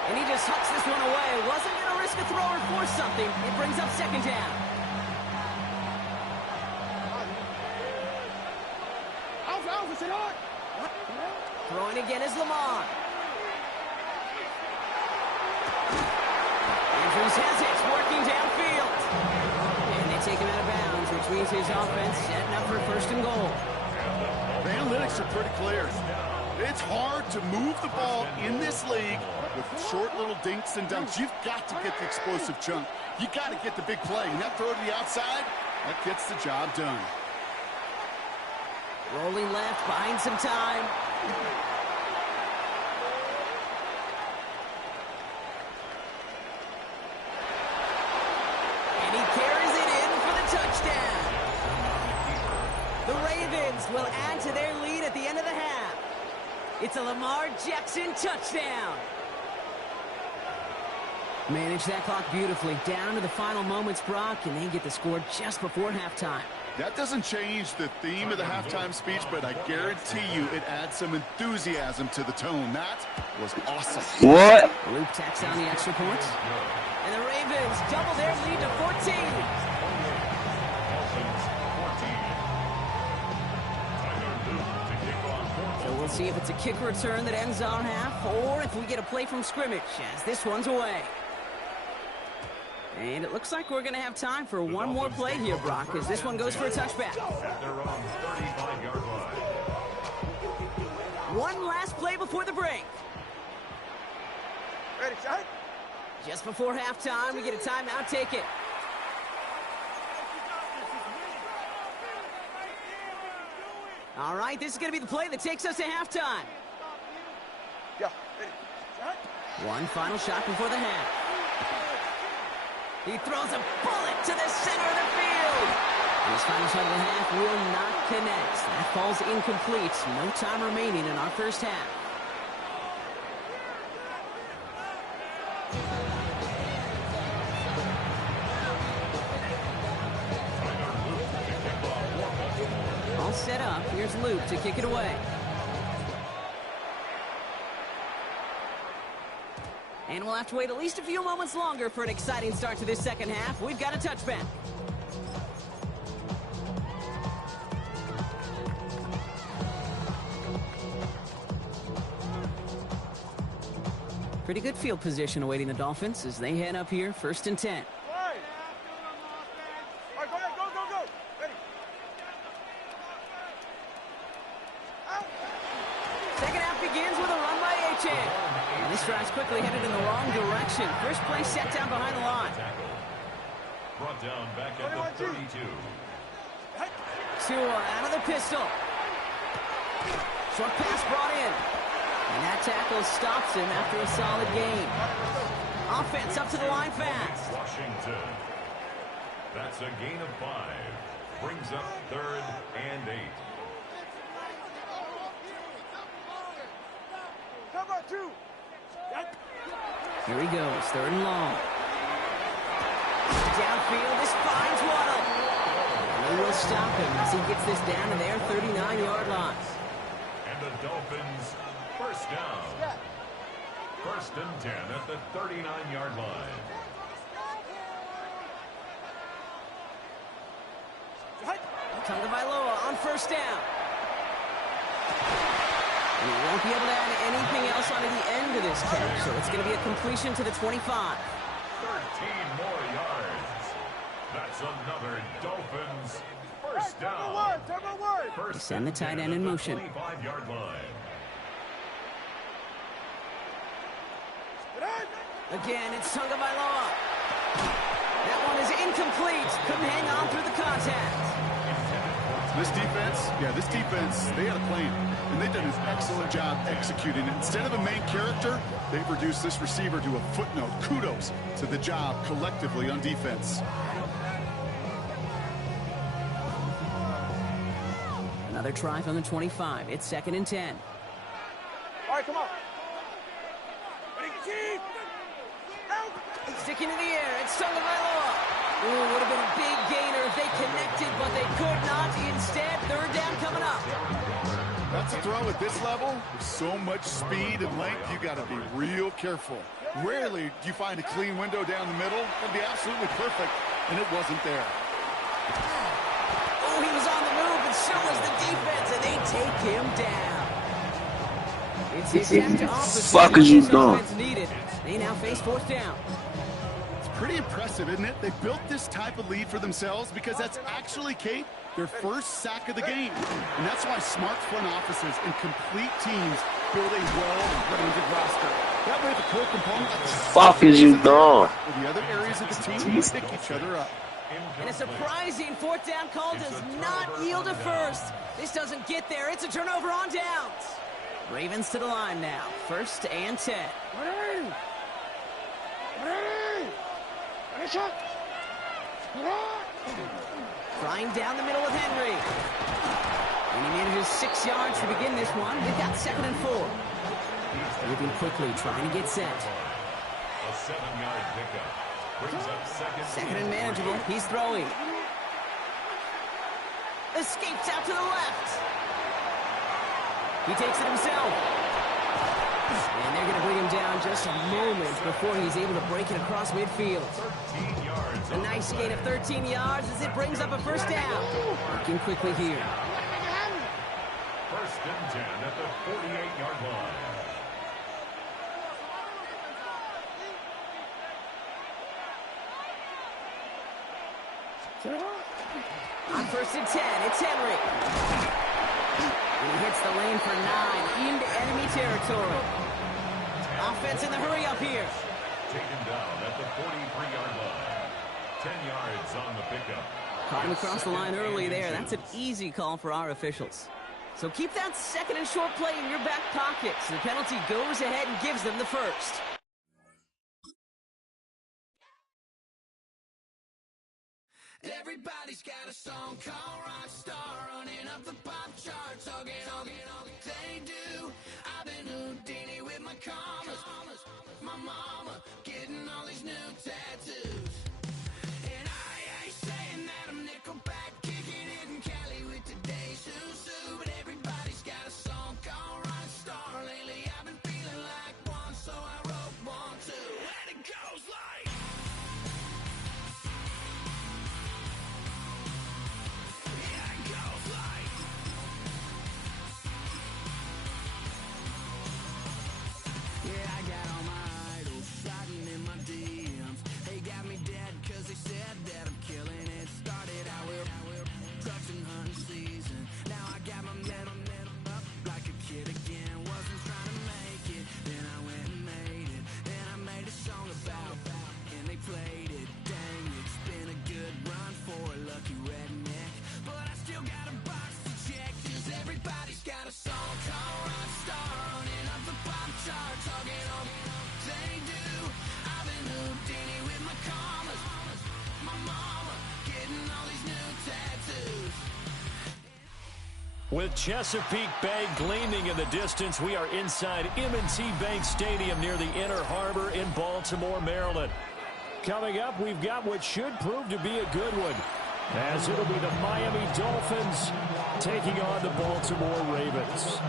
And he just hucks this one away. Wasn't going to risk a throw or force something. It brings up 2nd down. Throwing again is Lamar. Andrews has it, working downfield. And they take him out of bounds, which means his offense setting up for 1st and goal. The analytics are pretty clear. It's hard to move the ball in this league with short little dinks and dunks. You've got to get the explosive chunk. You got to get the big play. And that throw to the outside, that gets the job done. Rolling left, buying some time. And he carries it in for the touchdown. The Ravens will add to their lead at the end of the half. It's a Lamar Jackson touchdown. Manage that clock beautifully. Down to the final moments, Brock, and they get the score just before halftime. That doesn't change the theme of the halftime speech, but I guarantee you it adds some enthusiasm to the tone. That was awesome. What? Luke tacks on the extra point. And the Ravens double their lead to 14. So we'll see if it's a kick return that ends our half, or if we get a play from scrimmage, as this one's away. And it looks like we're going to have time for one more play here, Brock, as this one goes for a touchback. One last play before the break. Ready, shot? Just before halftime, we get a timeout. Take it. All right, this is going to be the play that takes us to halftime. Yeah, ready, shot? One final shot before the half. He throws a bullet to the center of the field. This final shot of the half will not connect. That falls incomplete. No time remaining in our first half. All set up. Here's Luke to kick it away. And we'll have to wait at least a few moments longer for an exciting start to this second half. We've got a touchback. Pretty good field position awaiting the Dolphins as they head up here, 1st and 10. All right, go ahead, go. Ready. Out. Second half begins with a run by A-Chain. And this drive's quickly headed in the wrong direction. First play set down behind the line. Brought down back at the 32. 2 out of the pistol. Short pass brought in. And that tackle stops him after a solid gain. Offense up to the line fast. Washington. That's a gain of 5. Brings up 3rd and 8. Cover 2. Here he goes, 3rd and long. Downfield, this finds Waddle. They will stop him as he gets this down to their 39-yard line. And the Dolphins, first down. 1st and 10 at the 39-yard line. Tagovailoa on 1st down. And he won't be able to add anything else onto the end of this catch, so it's going to be a completion to the 25. 13 more yards. That's another Dolphins first down. They send the tight end in motion. 25-yard line. Again, it's Tagovailoa. That one is incomplete. Couldn't hang on through the contact. This defense, they had a plan, and they've done an excellent job executing it. Instead of a main character, they've reduced this receiver to a footnote. Kudos to the job collectively on defense. Another try from the 25. It's 2nd and 10. All right, come on. Sticking to the air, it's Tagovailoa. Ooh, would have been a big gainer if they connected, but they could not. Instead, 3rd down coming up. That's a throw at this level. With so much speed and length, you got to be real careful. Rarely do you find a clean window down the middle. It'll be absolutely perfect, and it wasn't there. Oh, he was on the move, and so was the defense, and they take him down. It's his second fuck is you doing? Needed. They now face 4th down. Pretty impressive, isn't it? They built this type of lead for themselves because that's actually, Kate, their first sack of the game. And that's why smart front offices and complete teams build a well-rounded roster. That way the core component... Fuck is you doing? The other areas of the team pick each other up. And a surprising 4th down call does not yield a first. This doesn't get there. It's a turnover on downs. Ravens to the line now. 1st and 10. Flying down the middle with Henry. And he manages 6 yards to begin this one. They've got 2nd and 4. Moving quickly, trying to get set. A 7-yard pickup. Brings up 2nd and manageable. He's throwing. Escapes out to the left. He takes it himself. And they're going to bring him down just a moment before he's able to break it across midfield. A nice gain of 13 yards as it brings up a 1st down. Working quickly here. 1st and 10 at the 48-yard line. On 1st and 10, it's Henry. And he hits the lane for 9 into enemy territory. Offense in the hurry up here. Taken down at the 43-yard line. 10 yards on the pickup. Caught him across the line early there. That's an easy call for our officials. So keep that 2nd and short play in your back pocket. So the penalty goes ahead and gives them the 1st. Everybody's got a song called Rockstar, running up the pop charts, all they do. I've been Houdini with my commas, my mama getting all these new tattoos. And I ain't saying that I'm Nickelback, kicking it in Cali with today's Susu, but everybody's got a song called Rockstar. Lately I've been feeling like one, so I wrote one too, and it goes like. Yeah, I got all my idols sliding in my DMs. They got me With Chesapeake Bay gleaming in the distance, we are inside M&T Bank Stadium near the Inner Harbor in Baltimore, Maryland. Coming up, we've got what should prove to be a good one, as it'll be the Miami Dolphins taking on the Baltimore Ravens.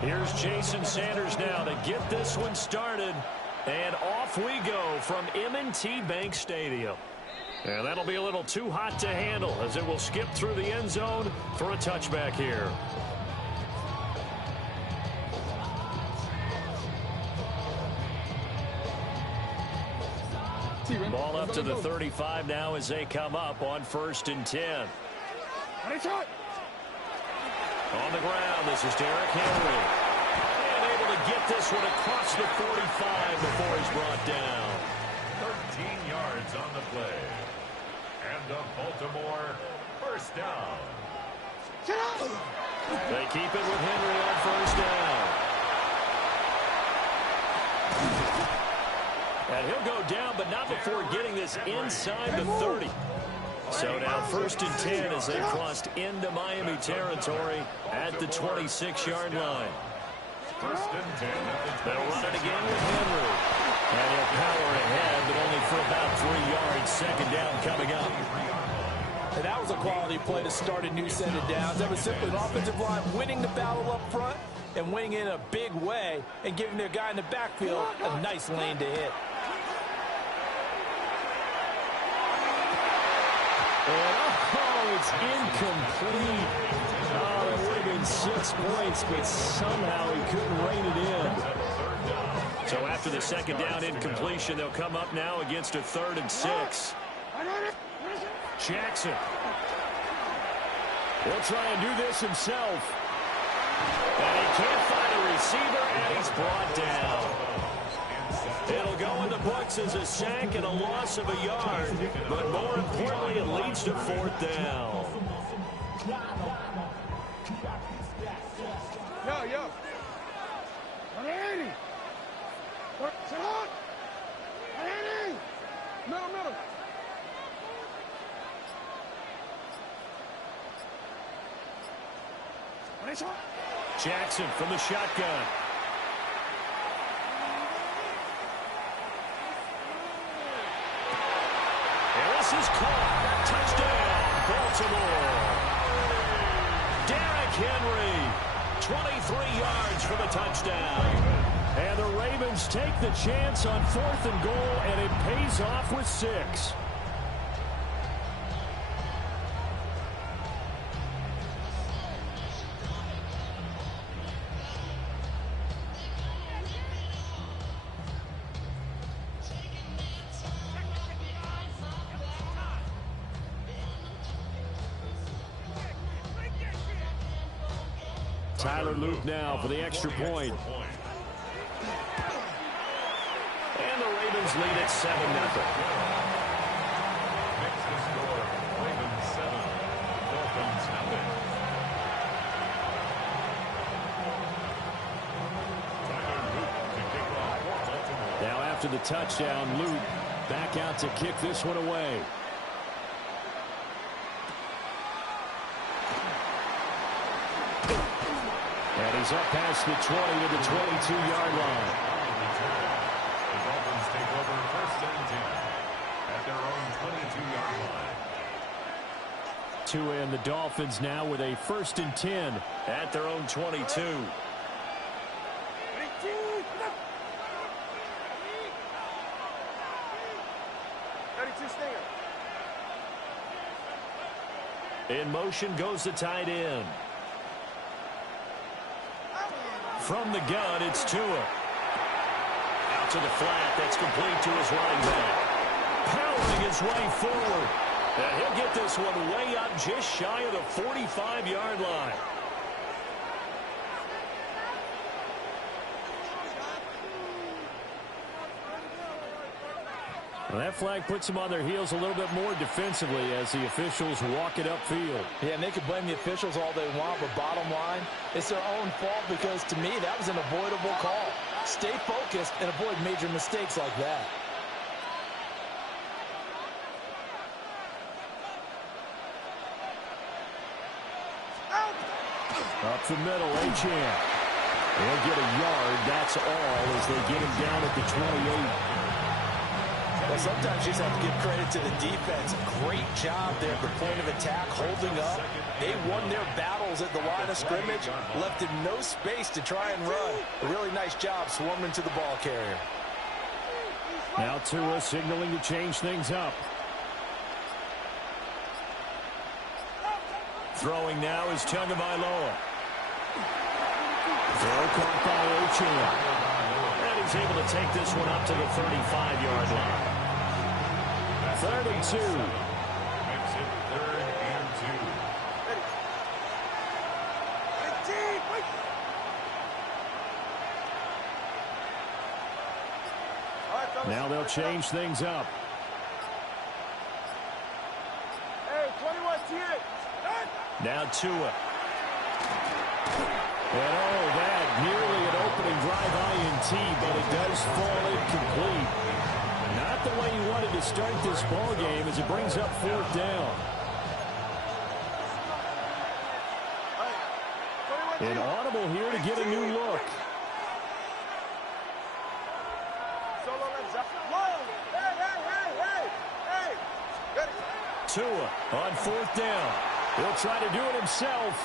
Here's Jason Sanders now to get this one started. And off we go from M&T Bank Stadium. And that'll be a little too hot to handle as it will skip through the end zone for a touchback here. Ball up to the 35 now as they come up on 1st and 10. On the ground, this is Derrick Henry. And able to get this one across the 45 before he's brought down. 13 yards on the play. And the Baltimore first down. They keep it with Henry on 1st down. And he'll go down, but not before getting this inside the 30. So now 1st and 10 as they crossed into Miami territory at the 26-yard line. 1st and 10. They'll run it again with Henry. And he'll power ahead, but only for about 3 yards. 2nd down coming up. And that was a quality play to start a new set of downs. That was simply an offensive line winning the battle up front and winning in a big way and giving their guy in the backfield a nice lane to hit. And, it's incomplete. Oh, that would have been 6 points, but somehow he couldn't rein it in. So after the 2nd down incompletion, they'll come up now against a 3rd and 6. Jackson. He'll try and do this himself. And he can't find a receiver, and he's brought down. It'll go in the books as a sack and a loss of a yard, but more importantly, it leads to 4th down. Yo. 180. 180. Middle. Jackson from the shotgun. This is caught. Touchdown, Baltimore. Derrick Henry, 23 yards for the touchdown. And the Ravens take the chance on 4th and goal, and it pays off with 6. Tyler Luke now for the extra point. And the Ravens lead at 7-0. Makes the score Ravens 7, Dolphins 0. Tyler Luke to kick off for Baltimore. Now after the touchdown, Luke back out to kick this one away. And he's up past the 20 to the 22-yard line. The Dolphins take over 1st and 10 at their own 22-yard line. To end the Dolphins now with a 1st and 10 at their own 22. 32 Stinger. In motion goes the tight end. From the gun, it's Tua. Out to the flat. That's complete to his running back. Powering his way forward. And he'll get this one way up just shy of the 45-yard line. Well, that flag puts them on their heels a little bit more defensively as the officials walk it upfield. Yeah, and they can blame the officials all they want, but bottom line, it's their own fault because, to me, that was an avoidable call. Stay focused and avoid major mistakes like that. Up the middle, Achane. They'll get a yard, that's all, as they get him down at the 28. Well, sometimes you just have to give credit to the defense. Great job there at the point of attack, holding up. They won their battles at the line of scrimmage, left him no space to try and run. A really nice job swarming to the ball carrier. Now Tua signaling to change things up. Throwing now is Tagovailoa. Throw caught by Achane. And he's able to take this one up to the 35-yard line. 3rd and 2. Makes it 3rd and 2. Now they'll change things up. Hey, 21 T8. Now Tua. And oh, that nearly an opening drive INT, but it does fall incomplete. Not the way you wanted to start this ball game as it brings up 4th down. An audible here to get a new look. Tua on 4th down. He'll try to do it himself.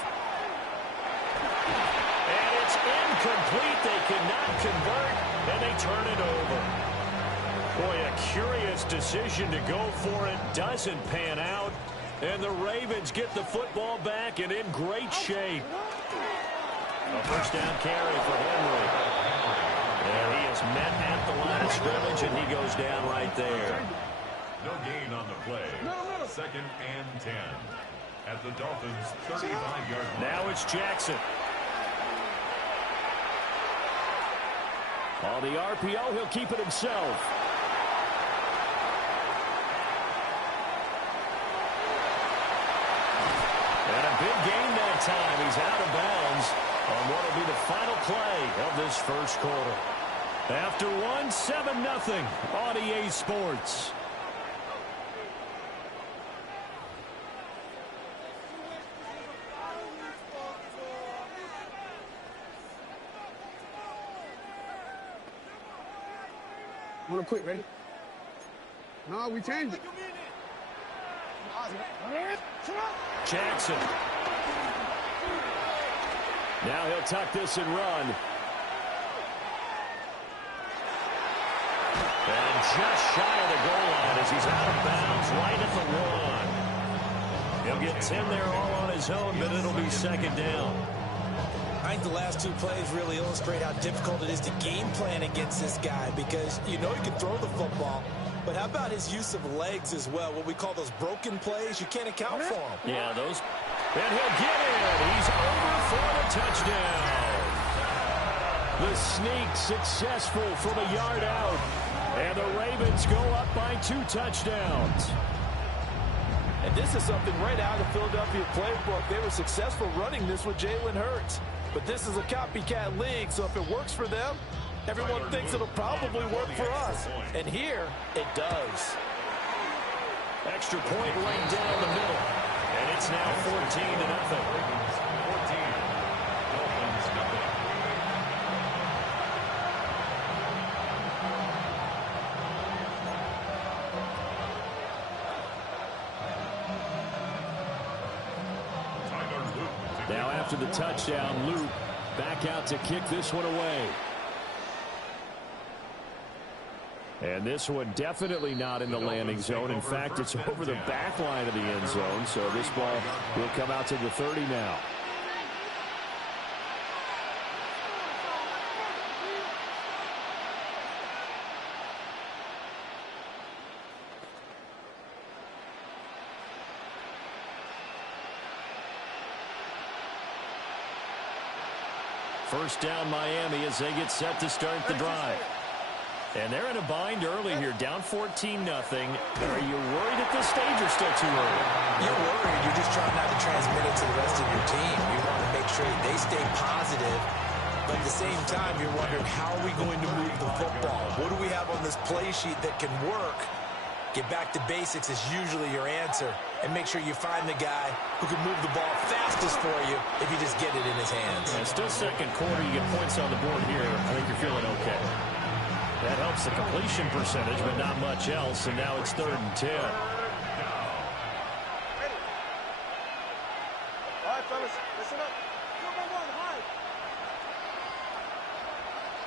And it's incomplete. They cannot convert, and they turn it over. Boy, a curious decision to go for it. Doesn't pan out. And the Ravens get the football back and in great shape. A 1st down carry for Henry. And he is met at the line of scrimmage, and he goes down right there. No gain on the play. 2nd and 10. At the Dolphins' 35-yard line. Now it's Jackson. On the RPO, he'll keep it himself. And a big gain that time. He's out of bounds on what will be the final play of this 1st quarter. After one, 7-0 on EA Sports. I'm gonna quit, ready? No, we changed it. Jackson. Now he'll tuck this and run. And just shy of the goal line as he's out of bounds right at the 1. He'll get 10 there all on his own, but it'll be 2nd down. I think the last 2 plays really illustrate how difficult it is to game plan against this guy because you know he can throw the football, but how about his use of legs as well, what we call those broken plays? You can't account for them. Yeah, those. And he'll get in. He's over for the touchdown. The sneak successful from a yard out. And the Ravens go up by 2 touchdowns. And this is something right out of the Philadelphia playbook. They were successful running this with Jalen Hurts. But this is a copycat league, so if it works for them, everyone thinks it'll probably work for us. And here, it does. Extra point right down the middle. And it's now 14-0. Now after the touchdown, Luke back out to kick this one away. And this one definitely not in the landing zone. In fact, it's over the back line of the end zone. So this ball will come out to the 30 now. First down Miami as they get set to start the drive. And they're in a bind early here, down 14-0. Are you worried at this stage or still too early? You're worried. You're just trying not to transmit it to the rest of your team. You want to make sure they stay positive. But at the same time, you're wondering, how are we going to move the football? What do we have on this play sheet that can work? Get back to basics is usually your answer. And make sure you find the guy who can move the ball fastest for you if you just get it in his hands. And still second quarter, you get points on the board here. I think you're feeling okay. That helps the completion percentage, but not much else. And now it's 3rd and 10. All right, fellas, listen up.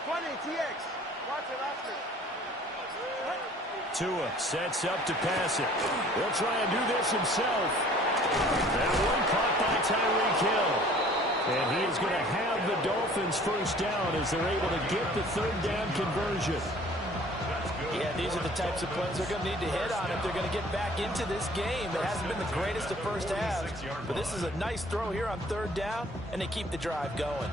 20 TX. Watch it, Oscar. Tua sets up to pass it. He'll try and do this himself. That one caught by Tyreek Hill. And he is going to have the Dolphins first down as they're able to get the 3rd down conversion. Yeah, these are the types of plays they're going to need to hit on if they're going to get back into this game. It hasn't been the greatest of first halves, but this is a nice throw here on 3rd down, and they keep the drive going.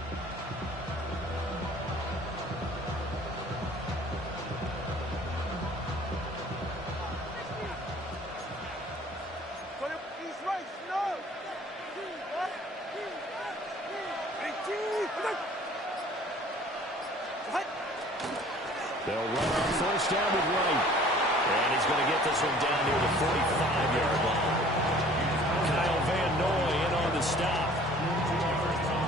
They'll run on 1st down with Wright. And he's going to get this one down near the 45-yard line. Kyle Van Noy in on the stop.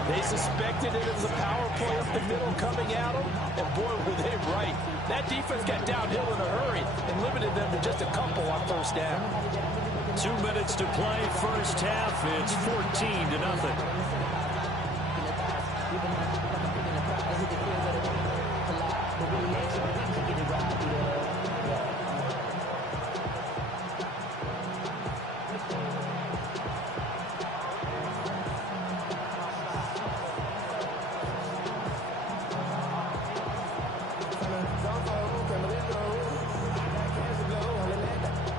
They suspected it as a power play up the middle coming at them, and boy, were they right. That defense got downhill in a hurry and limited them to just a couple on 1st down. 2 minutes to play, first half. It's 14-0.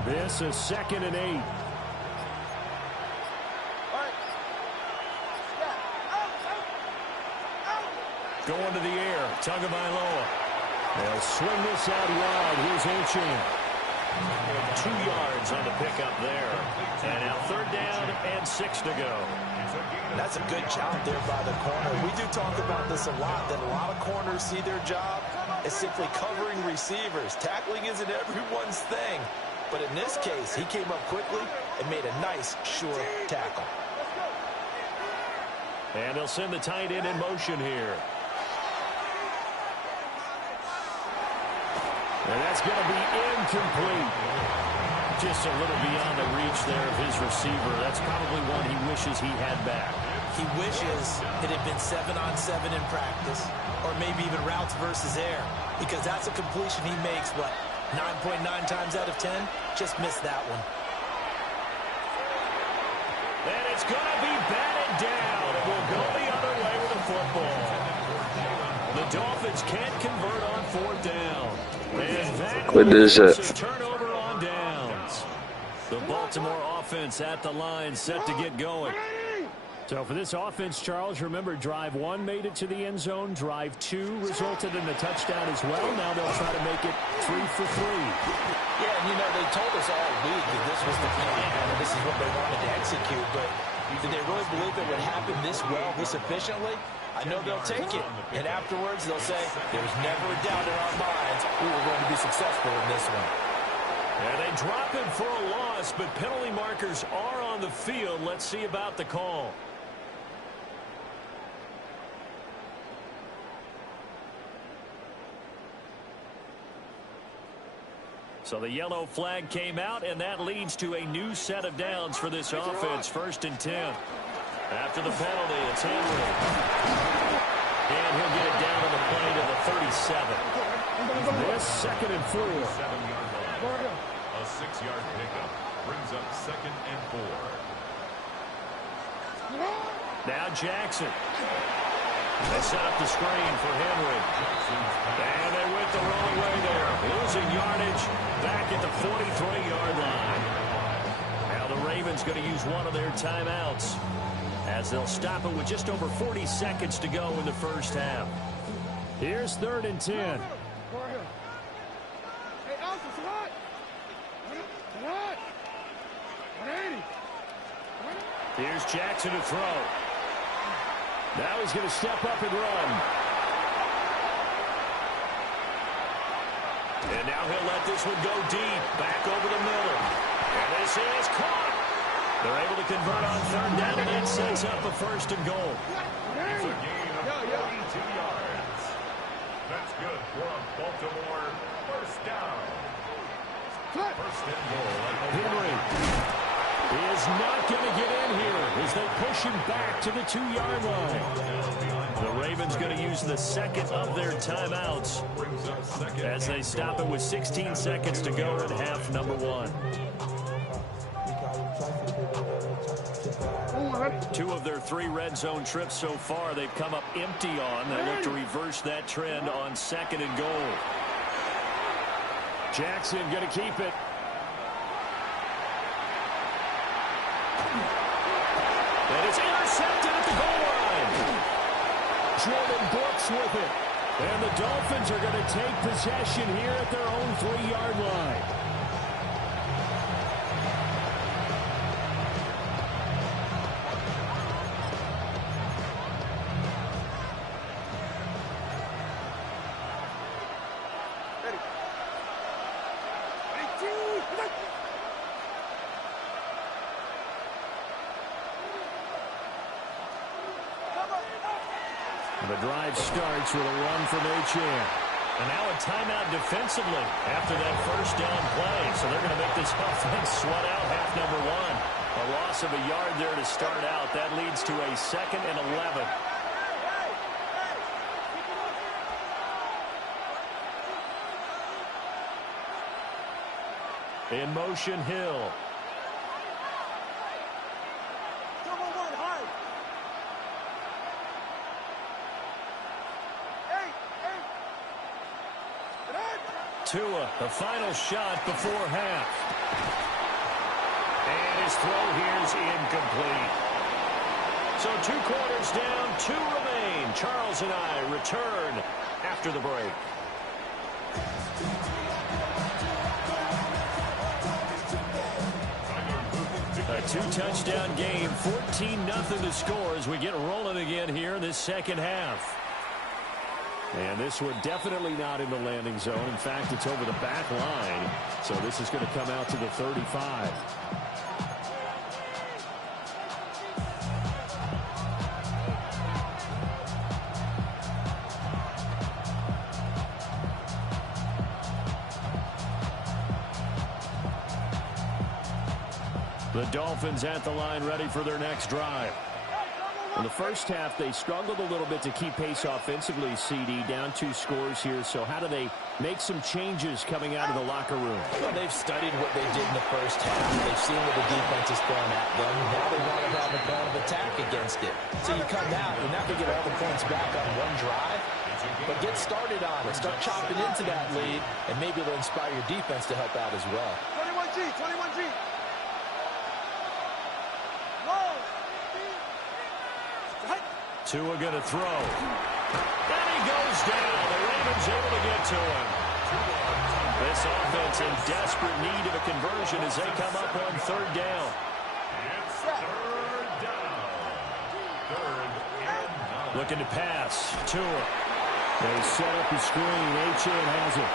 This is 2nd and 8. Going to the air, Tagovailoa. They'll swing this out wide. Here's Achane. 2 yards on the pickup there. And now 3rd down and 6 to go. That's a good job there by the corner. We do talk about this a lot, that a lot of corners see their job as simply covering receivers. Tackling isn't everyone's thing. But in this case, he came up quickly and made a nice, sure tackle. And they'll send the tight end in motion here. And that's going to be incomplete. Just a little beyond the reach there of his receiver. That's probably one he wishes he had back. He wishes it had been 7-on-7 in practice, or maybe even routes versus air, because that's a completion he makes, what, 9.9 times out of 10? Just missed that one. And it's going to be batted down. It will go the other way with the football. The Dolphins can't convert on 4th down. And that is a turnover on downs. The Baltimore offense at the line set to get going. So for this offense, Charles, remember, drive 1 made it to the end zone. Drive 2 resulted in a touchdown as well. Now they'll try to make it 3 for 3. Yeah, and you know, they told us all week that this was the plan and this is what they wanted to execute, but did they really believe it would happen this well, this efficiently? I know they'll take it, and afterwards they'll say, there's never a doubt in our minds we were going to be successful in this one. And they drop him for a loss, but penalty markers are on the field. Let's see about the call. So the yellow flag came out, and that leads to a new set of downs for this offense. 1st and 10. After the penalty, it's Henry. And he'll get it down to the play to the 37. This 2nd and 4. A 6-yard pickup brings up 2nd and 4. Now Jackson. They set up the screen for Henry. And they went the wrong way there. Losing yardage back at the 43-yard line. Now the Ravens going to use one of their timeouts as they'll stop it with just over 40 seconds to go in the first half. Here's 3rd and 10. Here's Jackson to throw. Now he's going to step up and run. And now he'll let this one go deep. Back over the middle. And this is caught. They're able to convert on third down, and that sets up a first and goal. It's a gain of 42 yards. That's good for a Baltimore first down. First and goal. Henry is not going to get in here as they push him back to the 2-yard line. The Ravens going to use the second of their timeouts as they stop it with 16 seconds to go in half number 1. 2 of their 3 red zone trips so far they've come up empty on. They look to reverse that trend on second and goal. Jackson going to keep it. And it's intercepted at the goal line. Jordan Brooks with it. And the Dolphins are going to take possession here at their own 3-yard line. The drive starts with a run from Achane. And now a timeout defensively after that first down play. So they're going to make this offense sweat out half number 1. A loss of a yard there to start out. That leads to a 2nd and 11. In motion, Hill. Tua, the final shot before half. And his throw here's incomplete. So 2 quarters down, 2 remain. Charles and I return after the break. A 2-touchdown game, 14-0 to score as we get rolling again here in this second half. And this one definitely not in the landing zone. In fact, it's over the back line. So this is going to come out to the 35. The Dolphins at the line ready for their next drive. In the first half, they struggled a little bit to keep pace offensively, CD, down 2 scores here. So how do they make some changes coming out of the locker room? Well, they've studied what they did in the first half. They've seen what the defense is throwing at them. Now they want to have a plan of attack against it. So you come out, you're not going to get all the points back on one drive, but get started on it. Start chopping into that lead, and maybe it'll inspire your defense to help out as well. 21G, 21G. Tua going to throw. And he goes down. The Ravens able to get to him. This offense in desperate need of a conversion as they come up on third down. It's third down. Third and 9. Looking to pass. Tua. They set up the screen. Achane has it.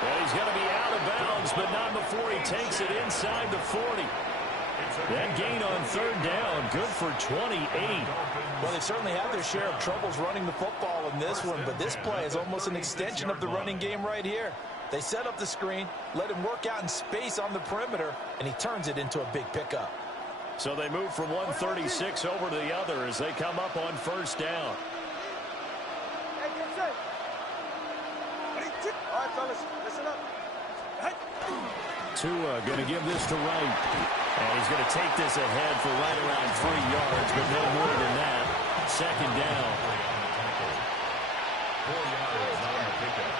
And he's going to be out of bounds, but not before he takes it inside the 40. That gain on third down, good for 28. Well, they certainly had their share of troubles running the football in this one, but this play is almost an extension of the running game right here. They set up the screen, let him work out in space on the perimeter, and he turns it into a big pickup. So they move from 136 over to the other as they come up on first down. All right, fellas, listen up. Tua going to give this to Wright. And he's going to take this ahead for right around 3 yards, but no more than that. Second down. 4 yards on the pickup.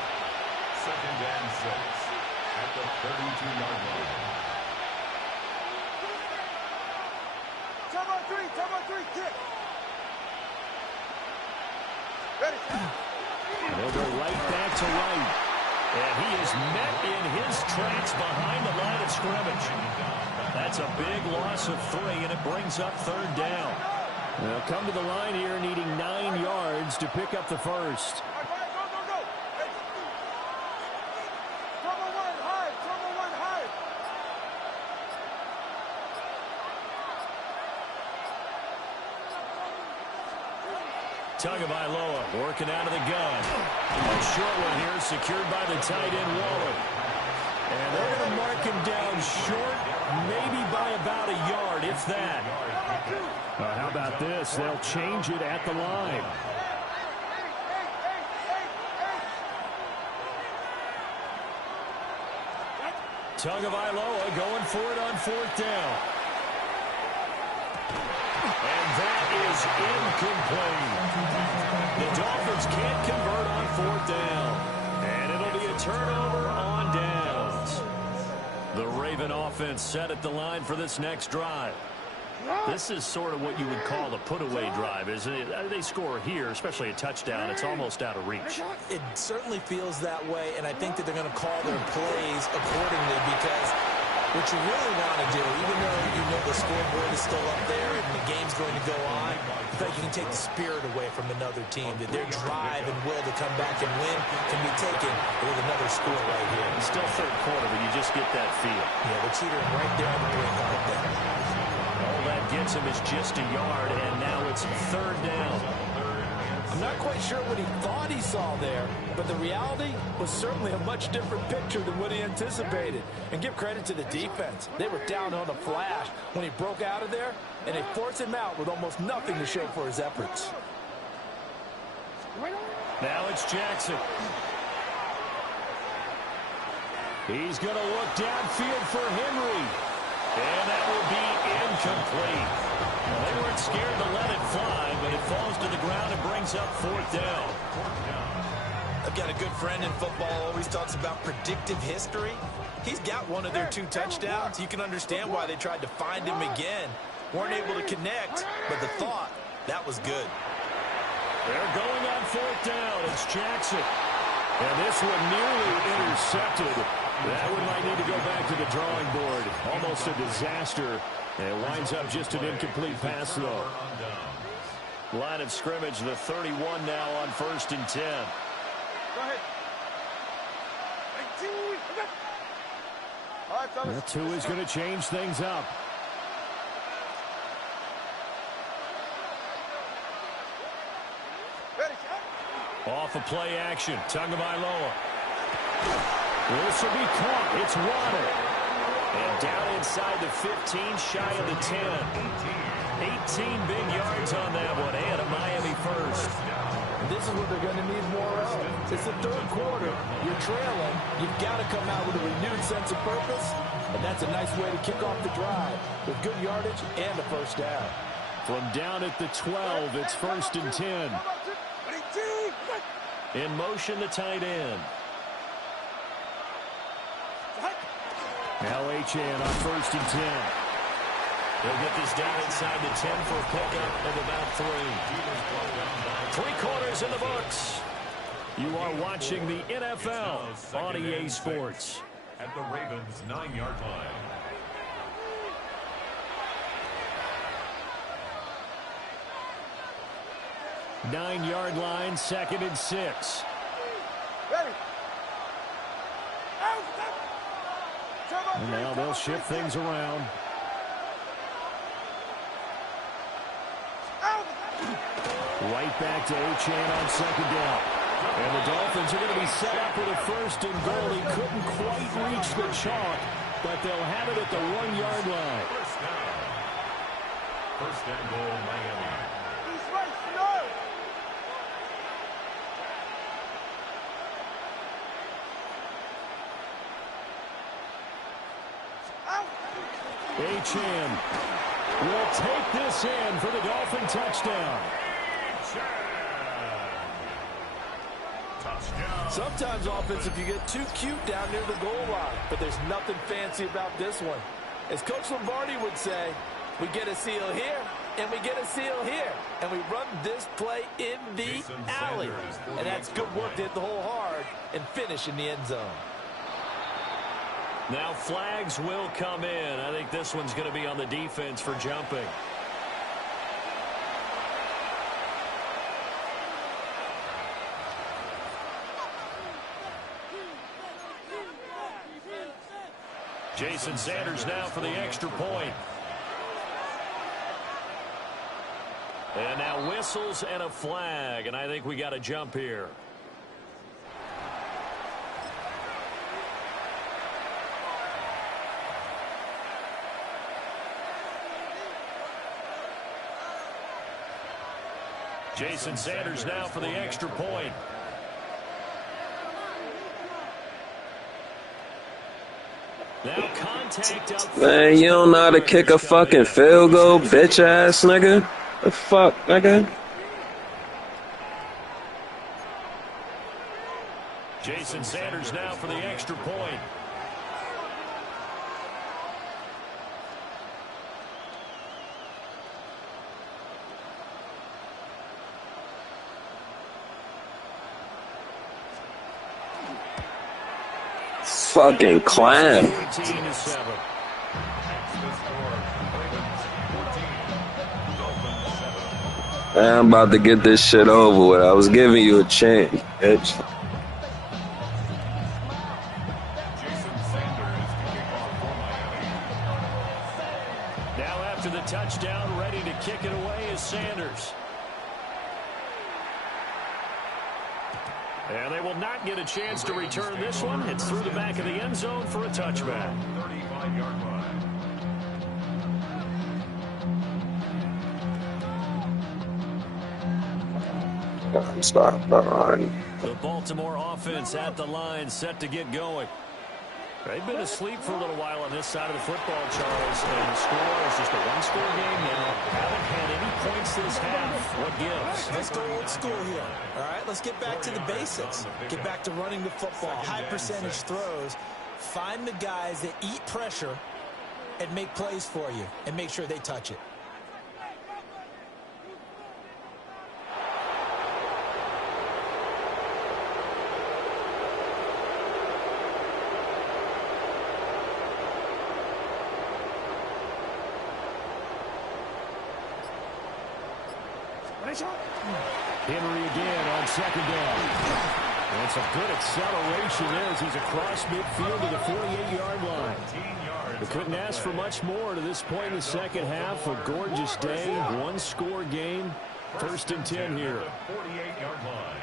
2nd and 6 at the 32-yard line. Time on 3, kick. Ready. And they'll go right back to Wright. And he is met in his tracks behind the line of scrimmage. That's a big loss of 3, and it brings up 3rd down. They'll come to the line here needing 9 yards to pick up the first. Tagovailoa working out of the gun. A short one here secured by the tight end Waller. And they're going to mark him down short, maybe by about a yard, if that. How about this? They'll change it at the line. Tagovailoa going for it on 4th down. And that is incomplete. The Dolphins can't convert on 4th down. And it'll be a turnover on downs. The Raven offense set at the line for this next drive. This is sort of what you would call a put-away drive, isn't it? They score here, especially a touchdown. It's almost out of reach. It certainly feels that way, and I think that they're going to call their plays accordingly because what you really want to do, even though you know the scoreboard is still up there and the game's going to go on, I think you can take the spirit away from another team, that their drive and will to come back and win can be taken with another score right here. It's still 3rd quarter, but you just get that feel. Yeah, they're teetering right there on the brink right there. All that gets him is just a yard, and now it's 3rd down. I'm not quite sure what he thought he saw there, but the reality was certainly a much different picture than what he anticipated. And give credit to the defense. They were down on the flash when he broke out of there, and they forced him out with almost nothing to show for his efforts. Now it's Jackson. He's going to look downfield for Henry. And that will be incomplete. Well, they weren't scared to let it fly, but it falls to the ground and brings up 4th down. I've got a good friend in football, always talks about predictive history. He's got one of their 2 touchdowns. You can understand why they tried to find him again. Weren't able to connect, but the thought, that was good. They're going on 4th down. It's Jackson. And this one nearly intercepted. That one might need to go back to the drawing board. Almost a disaster. And it winds up just an incomplete pass, though. Line of scrimmage, the 31 now on 1st and 10. Go ahead. Well, 2 is going to change things up. Off of play action. Tagovailoa. This will be caught. It's Water. And down inside the 15, shy of the 10. 18 big yards on that one. And a Miami first. This is what they're going to need more of. It's the 3rd quarter. You're trailing. You've got to come out with a renewed sense of purpose. And that's a nice way to kick off the drive with good yardage and a 1st down. From down at the 12, it's 1st and 10. In motion, the tight end. Now H.A.N. on 1st and 10. They'll get this down inside the 10 for a pickup of about 3. 3 quarters in the books. You are watching the NFL on EA Sports. At the Ravens' 9-yard line. Nine-yard line, 2nd and 6. Ready. And now they'll shift things around. Right back to H.A.N. on 2nd down. And the Dolphins are going to be set up with a 1st and goal. He couldn't quite reach the chalk, but they'll have it at the 1-yard line. 1st and goal, Miami. H.A.N. will take this in for the Dolphin touchdown. Sometimes offense, if you get too cute down near the goal line, but there's nothing fancy about this one. As Coach Lombardi would say, we get a seal here, and we get a seal here, and we run this play in the alley. And that's good work to hit the hole hard and finish in the end zone. Now flags will come in. I think this one's going to be on the defense for jumping. Jason Sanders now for the extra point. And now whistles and a flag, and I think we got a jump here. Jason Sanders now for the extra point. Now contact up. Man, you don't know how to kick a fucking field goal, bitch ass nigga. The fuck, nigga? Jason Sanders now for the extra point. Fucking clown. 14-7. I'm about to get this shit over with. I was giving you a chance, bitch. Now after the touchdown, ready to kick it away is Sanders. And they will not get a chance to return this one. It's through the back of the end zone for a touchback. 35-yard line. Stop behind. The Baltimore offense at the line, set to get going. They've been asleep for a little while on this side of the football, Charles, and the score is just a one-score game now. Haven't had any points this half. What gives? Let's go old school here. All right, let's get back to the basics. Get back to running the football, high percentage throws. Find the guys that eat pressure and make plays for you, and make sure they touch it. Henry again on second down. And some good acceleration there as he's across midfield to the 48-yard line. We couldn't ask for much more to this point in the second half. A gorgeous day, one-score game. 1st and 10 here. 48-yard line.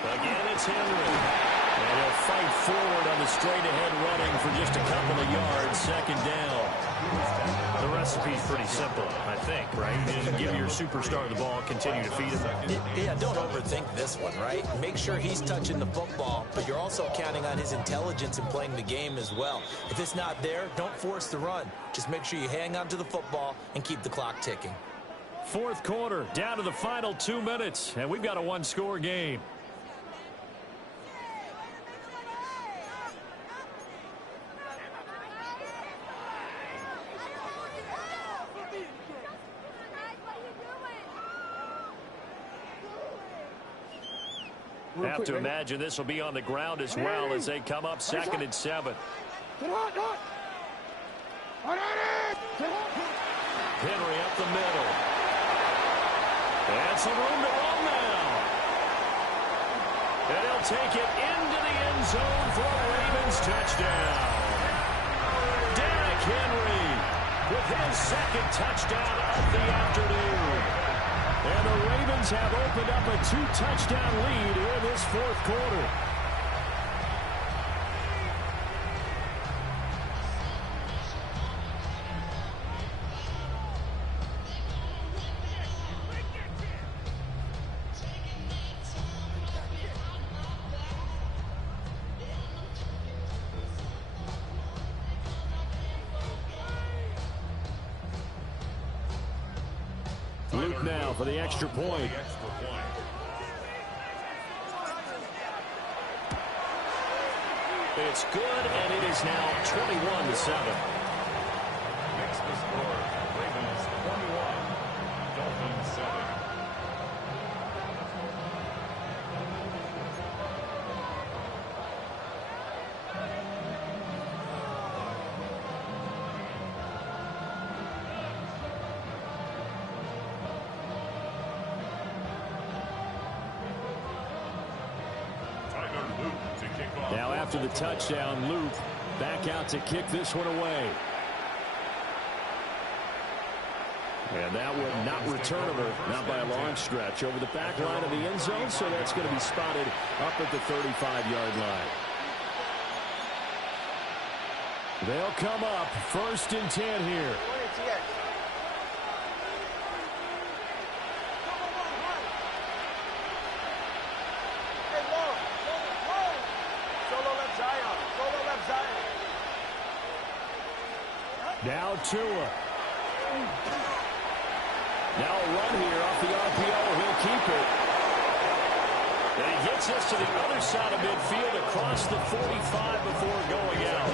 Again, it's Henry. And he'll fight forward on the straight-ahead running for just a couple of yards. 2nd down. The recipe's pretty simple, I think, right? Give your superstar the ball, continue to feed him. Yeah, don't overthink this one, right? Make sure he's touching the football, but you're also counting on his intelligence in playing the game as well. If it's not there, don't force the run. Just make sure you hang on to the football and keep the clock ticking. 4th quarter, down to the final 2 minutes, and we've got a one-score game. Have to imagine this will be on the ground as well as they come up 2nd and 7. Henry up the middle. And some room to run now. And he'll take it into the end zone for a Ravens touchdown. Derrick Henry with his 2nd touchdown of the afternoon. And the Ravens have opened up a 2-touchdown lead here in this 4th quarter. Luke now now for the extra point. It's good, and it is now 21-7. Next to score, Ravens 21, Dolphins 7. Now after the touchdown, Luke back out to kick this one away. And that one not returnable, not by a long stretch, over the back line of the end zone, so that's going to be spotted up at the 35-yard line. They'll come up 1st and 10 here. Now Tua. Now a run here off the RPO. He'll keep it. And he gets us to the other side of midfield across the 45 before going out.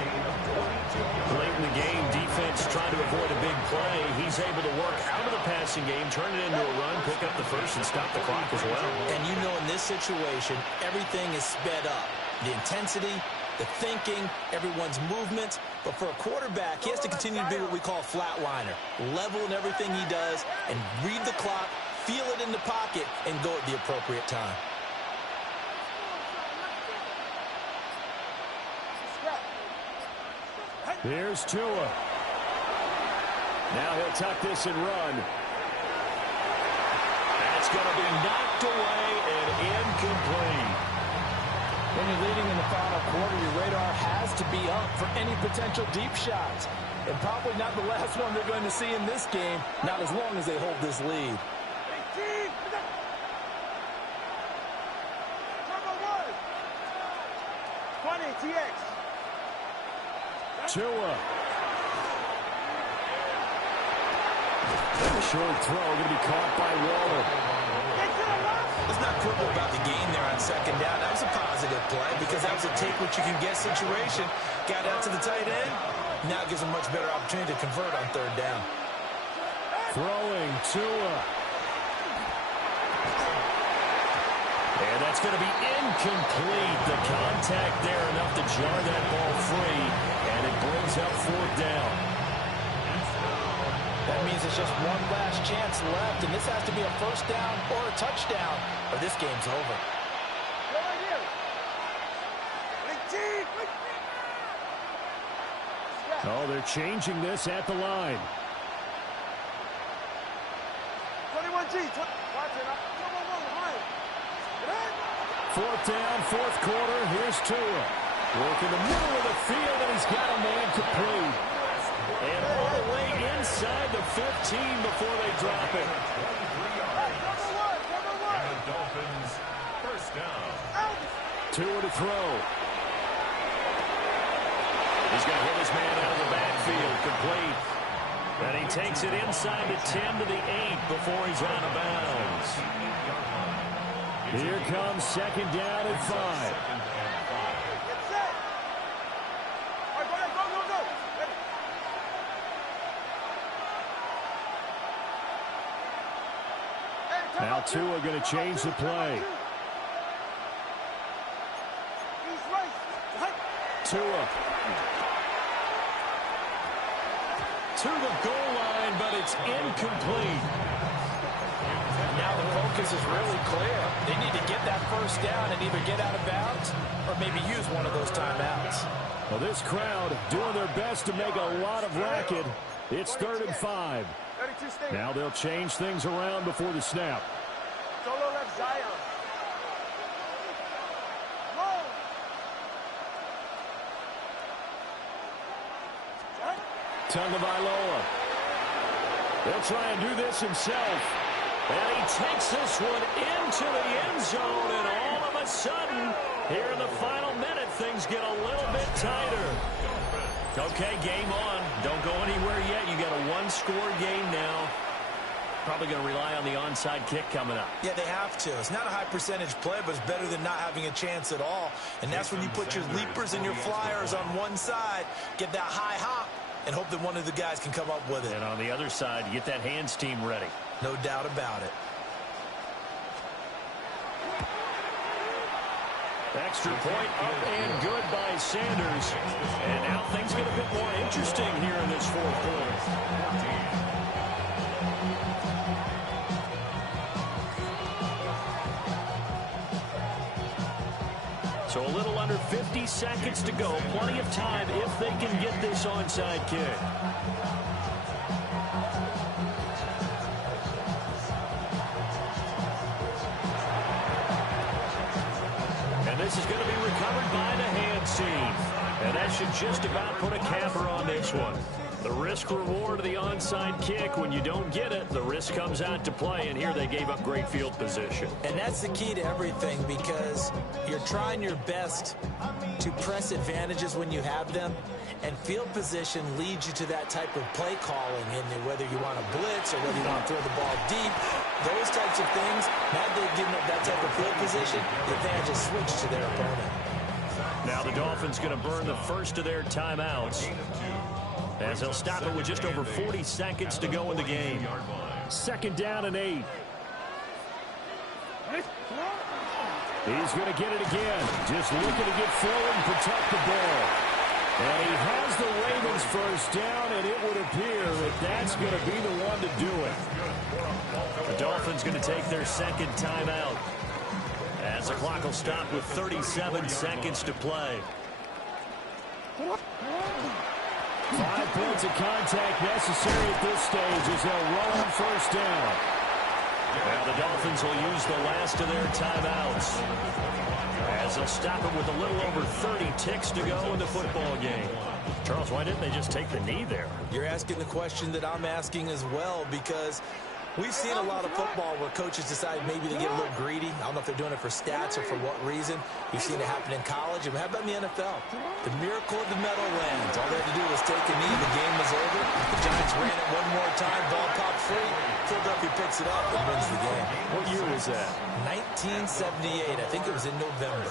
Late in the game, defense trying to avoid a big play. He's able to work out of the passing game, turn it into a run, pick up the first, and stop the clock as well. And you know in this situation, everything is sped up. The intensity, the thinking, everyone's movement. But for a quarterback, he has to continue to be what we call a flatliner. Level in everything he does and read the clock, feel it in the pocket, and go at the appropriate time. Here's Tua. Now he'll tuck this and run. That's going to be knocked away and incomplete. When you're leading in the final quarter, your radar has to be up for any potential deep shots. And probably not the last one they're going to see in this game, not as long as they hold this lead. Tua. Short throw going to be caught by Waller. Let's not quibble about the game there on 2nd down. That was a positive play because that was a take-what-you-can-get situation. Got out to the tight end. Now it gives them much better opportunity to convert on 3rd down. Throwing Tua. And that's going to be incomplete. The contact there enough to jar that ball free. And it brings up 4th down. That means it's just one last chance left, and this has to be a 1st down or a touchdown, or this game's over. Oh, they're changing this at the line. 4th down, 4th quarter. Here's Tua. Work in the middle of the field, and he's got a man complete. And all the way inside the 15 before they drop it. And the Dolphins, 1st down. Tua to throw. He's going to hit his man out of the backfield, complete. And he takes it inside the 10 to the 8 before he's out of bounds. Here comes 2nd down and 5. Now Tua going to change the play. Tua. To the goal line, but it's incomplete. Now the focus is really clear. They need to get that 1st down and either get out of bounds or maybe use one of those timeouts. Well, this crowd doing their best to make a lot of racket. It's 3rd and 5. Now they'll change things around before the snap. Solo left Zion. Tagovailoa. They'll try and do this himself. And he takes this one into the end zone, and all of a sudden, here in the final minute, things get a little bit tighter. Okay, game on. Don't go anywhere yet. You got a 1-score game now. Probably going to rely on the onside kick coming up. Yeah, they have to. It's not a high percentage play, but it's better than not having a chance at all. And that's when you put your leapers and your flyers on one side, get that high hop, and hope that one of the guys can come up with it. And on the other side, get that hands team ready. No doubt about it. Extra point up and good by Sanders. And now things get a bit more interesting here in this fourth quarter. So a little under 50 seconds to go. Plenty of time if they can get this onside kick. And this is going to be recovered by the hands team. And that should just about put a capper on this one. The risk-reward of the onside kick, when you don't get it, the risk comes out to play, and here they gave up great field position. And that's the key to everything, because you're trying your best to press advantages when you have them, and field position leads you to that type of play calling, and whether you want to blitz or whether you want to throw the ball deep, those types of things. Now they've given up that type of field position, the advantage is switched to their opponent. Now the Dolphins going to burn the first of their timeouts, as they'll stop it with just over 40 seconds to go in the game. 2nd down and 8. He's going to get it again. Just looking to get forward and protect the ball. And he has the Ravens first down, and it would appear that that's going to be the one to do it. The Dolphins going to take their 2nd timeout, as the clock will stop with 37 seconds to play. 5 points of contact necessary at this stage as they'll roll on first down. Now the Dolphins will use the last of their timeouts, as they'll stop it with a little over 30 ticks to go in the football game. Charles, why didn't they just take the knee there? You're asking the question that I'm asking as well, because we've seen a lot of football where coaches decide maybe to get a little greedy. I don't know if they're doing it for stats or for what reason. We've seen it happen in college. And how about in the NFL? The miracle of the Meadowlands. All they had to do was take a knee. The game was over. The Giants ran it one more time. Ball popped free. Philadelphia picks it up and wins the game. What year was that? 1978. I think it was in November.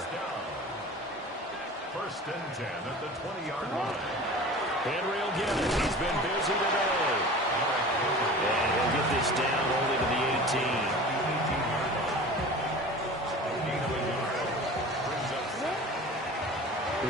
1st and 10 at the 20-yard line. Henry will get it. He's been busy today. And he'll get this down only to the 18.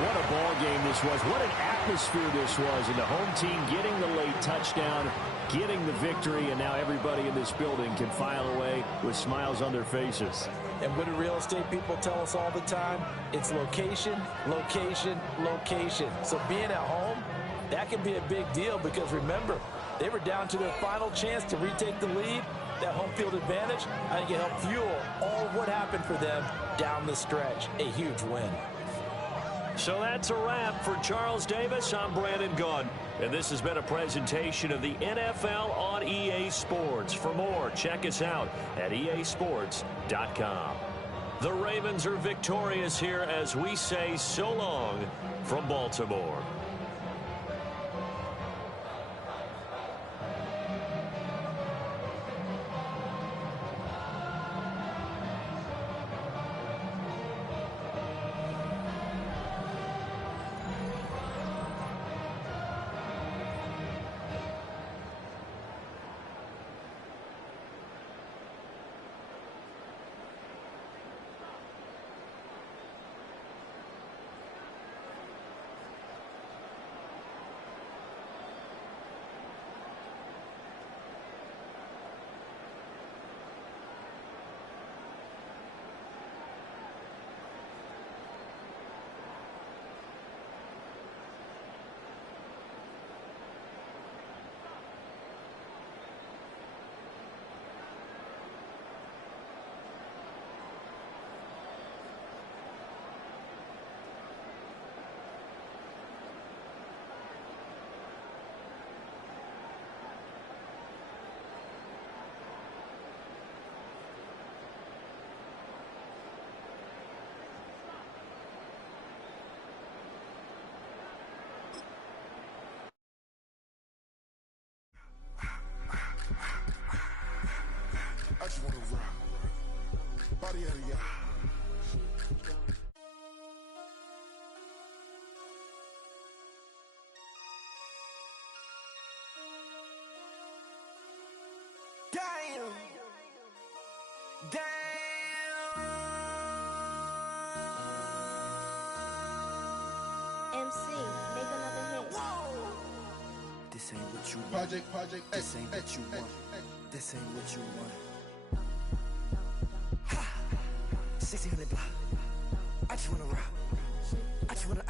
What a ball game this was. What an atmosphere this was. And the home team getting the late touchdown, getting the victory, and now everybody in this building can file away with smiles on their faces. And what do real estate people tell us all the time? It's location, location, location. So being at home, that can be a big deal, because remember, they were down to their final chance to retake the lead. That home field advantage, I think it helped fuel all what happened for them down the stretch. A huge win. So that's a wrap for Charles Davis. I'm Brandon Gunn, and this has been a presentation of the NFL on EA Sports. For more, check us out at easports.com. The Ravens are victorious here as we say so long from Baltimore. Damn. MC, make another hit. This ain't what you want. Project, This ain't what you want. This ain't what you want. Ha! 1600 block. I just wanna rock. I just wanna.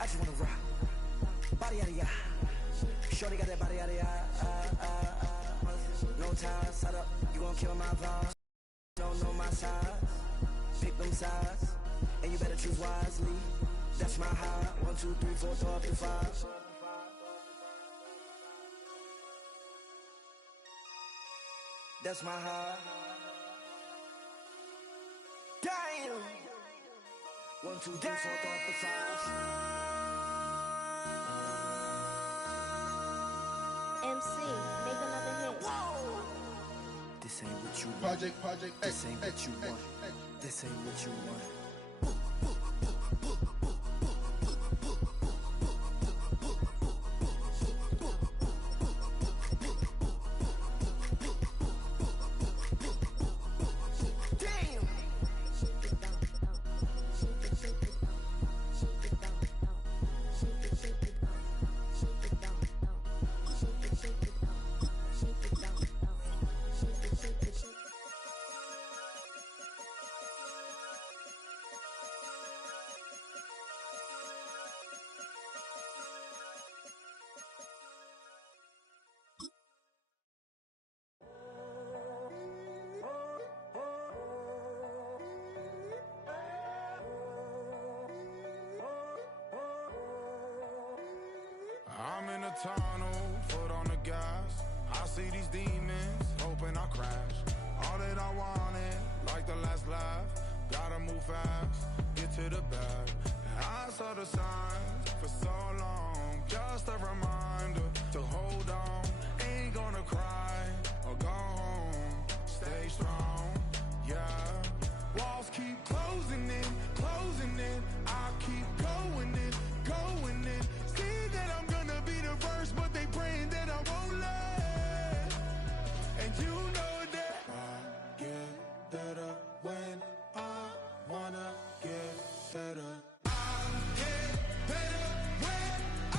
I just wanna rock. Body out of ya. Shorty got that body out of ya. No time, set up. You gon' kill my vibe. Don't know my size. Pick them sides. And you better choose wisely. That's my high. 1, 2, 3, 4, throw up to 5. That's my high. Damn. 1, 2, 3, 4, throw up to 5. MC, make another hit. This ain't what you want. Project, This ain't what you want. This ain't what you want. I'm in a tunnel, foot on the gas. I see these demons, hoping I crash. All that I wanted, like the last laugh. Gotta move fast, get to the bag. I saw the signs for so long. Just a reminder to hold on. Ain't gonna cry or go home. Stay strong, yeah. Walls keep closing in, closing in. I keep going in, going in. See that I'm gonna be the first, but they praying that I won't let. And you know that I get better when I wanna get better. I get better when I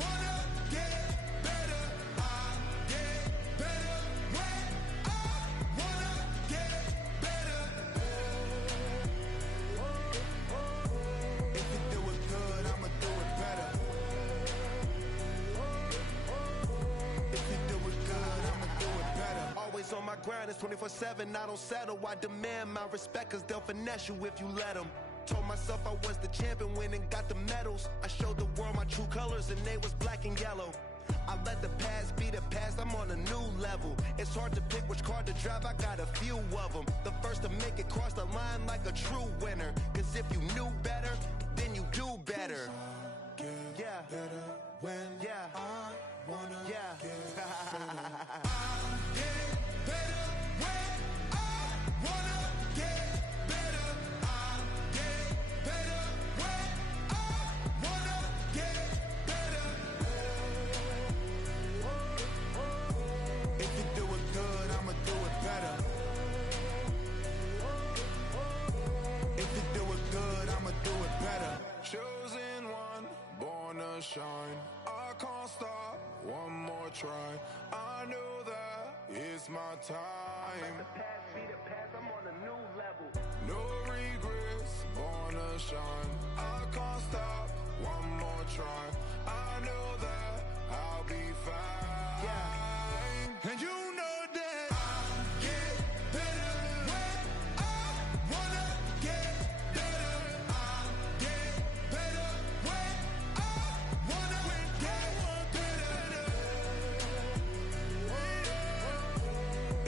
wanna get better. I get better when I wanna get better. If you do it good, I'ma do it better. If you do it good, I'ma do it better. Always on my grind, it's 24/7, I don't settle. I demand my respect, cause they'll finesse you if you let them. Told myself I was the champion, went and got the medals. I showed the world my true colors and they was black and yellow. I let the past be the past, I'm on a new level. It's hard to pick which car to drive, I got a few of them. The first to make it cross the line like a true winner. Cause if you knew better, then you do better. Yeah. Better when I wanna Yeah. get better. Chosen one, born to shine. I can't stop, one more try. I know that it's my time. Let the past be the past, I'm on a new level. No regrets, born to shine. I can't stop, one more try. I know that I'll be fine. Yeah. And you know that I get better when I wanna get better. I get better when I wanna get better.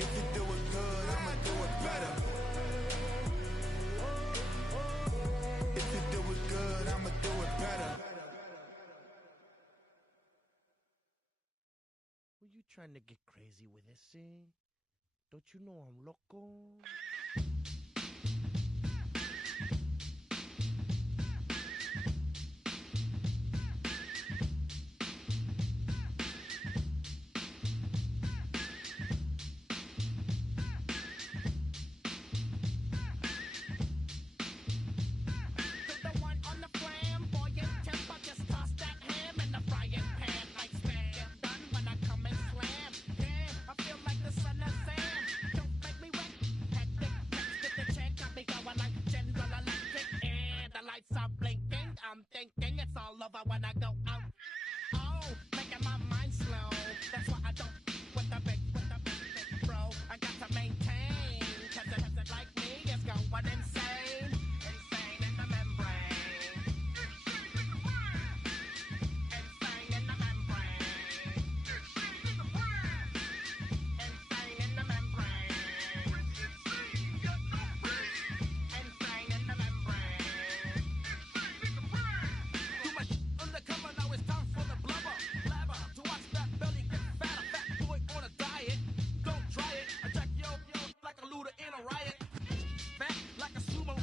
If you do it good, I'ma do it better. If you do it good, I'ma do it better. Were you trying to get crazy with this thing? Don't you know I'm loco? thinking it's all over when I go out. Oh, making my mind slow. That's why I don't with the big bro. I got to maintain, cause it hasn't like me, it's going insane. Insane in the membrane. Insane in the membrane. Insane in the membrane. Insane in the membrane. Too much undercover, now it's time for the blubber. Blabber, to watch that belly get fatter. Fat boy on a diet, don't try it. Attack yo like a looter in a riot. Fat like a sumo,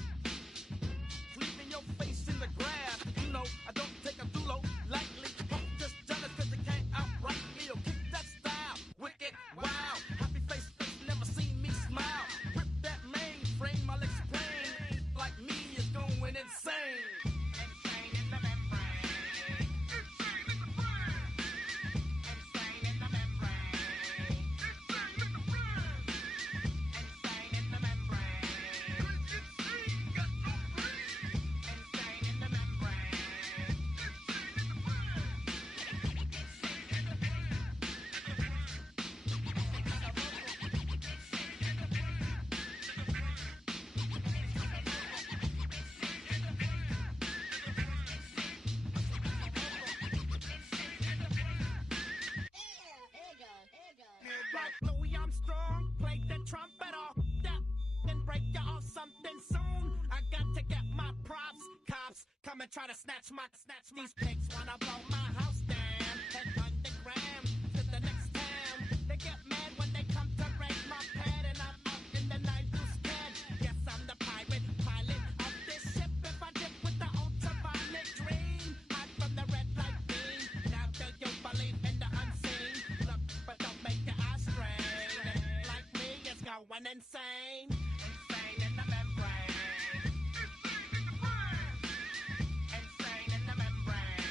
leaving your face in the grass. You know, I don't take a dulo lightly. Just jealous cause they can't outright me. Yo, kick that style, wicked, wow. Happy face, never seen me smile. Rip that mainframe, I'll explain. Like me is going insane. Insane in the membrane. Insane in the brain. Insane in the membrane. Insane in the brain. Insane in the membrane. Insane, got no brain. Insane in the membrane. Insane in the brain. Insane in the brain. Like Louis Armstrong, play the trumpet off that and break you off something soon. I got to get my props. Cops come and try to snatch these pigs wanna blow my house down. Head underground to the next town. They get mad when they come to raid my pad and I'm out in the night to scared. Yes, I'm the pirate pilot of this ship. If I dip with the ultraviolet dream, hide from the red light beam. Now do you believe in the unseen? Look, but don't make your eyes strain. Like me, it's going insane. Insane in the membrane. Insane in the brain. Insane in the membrane.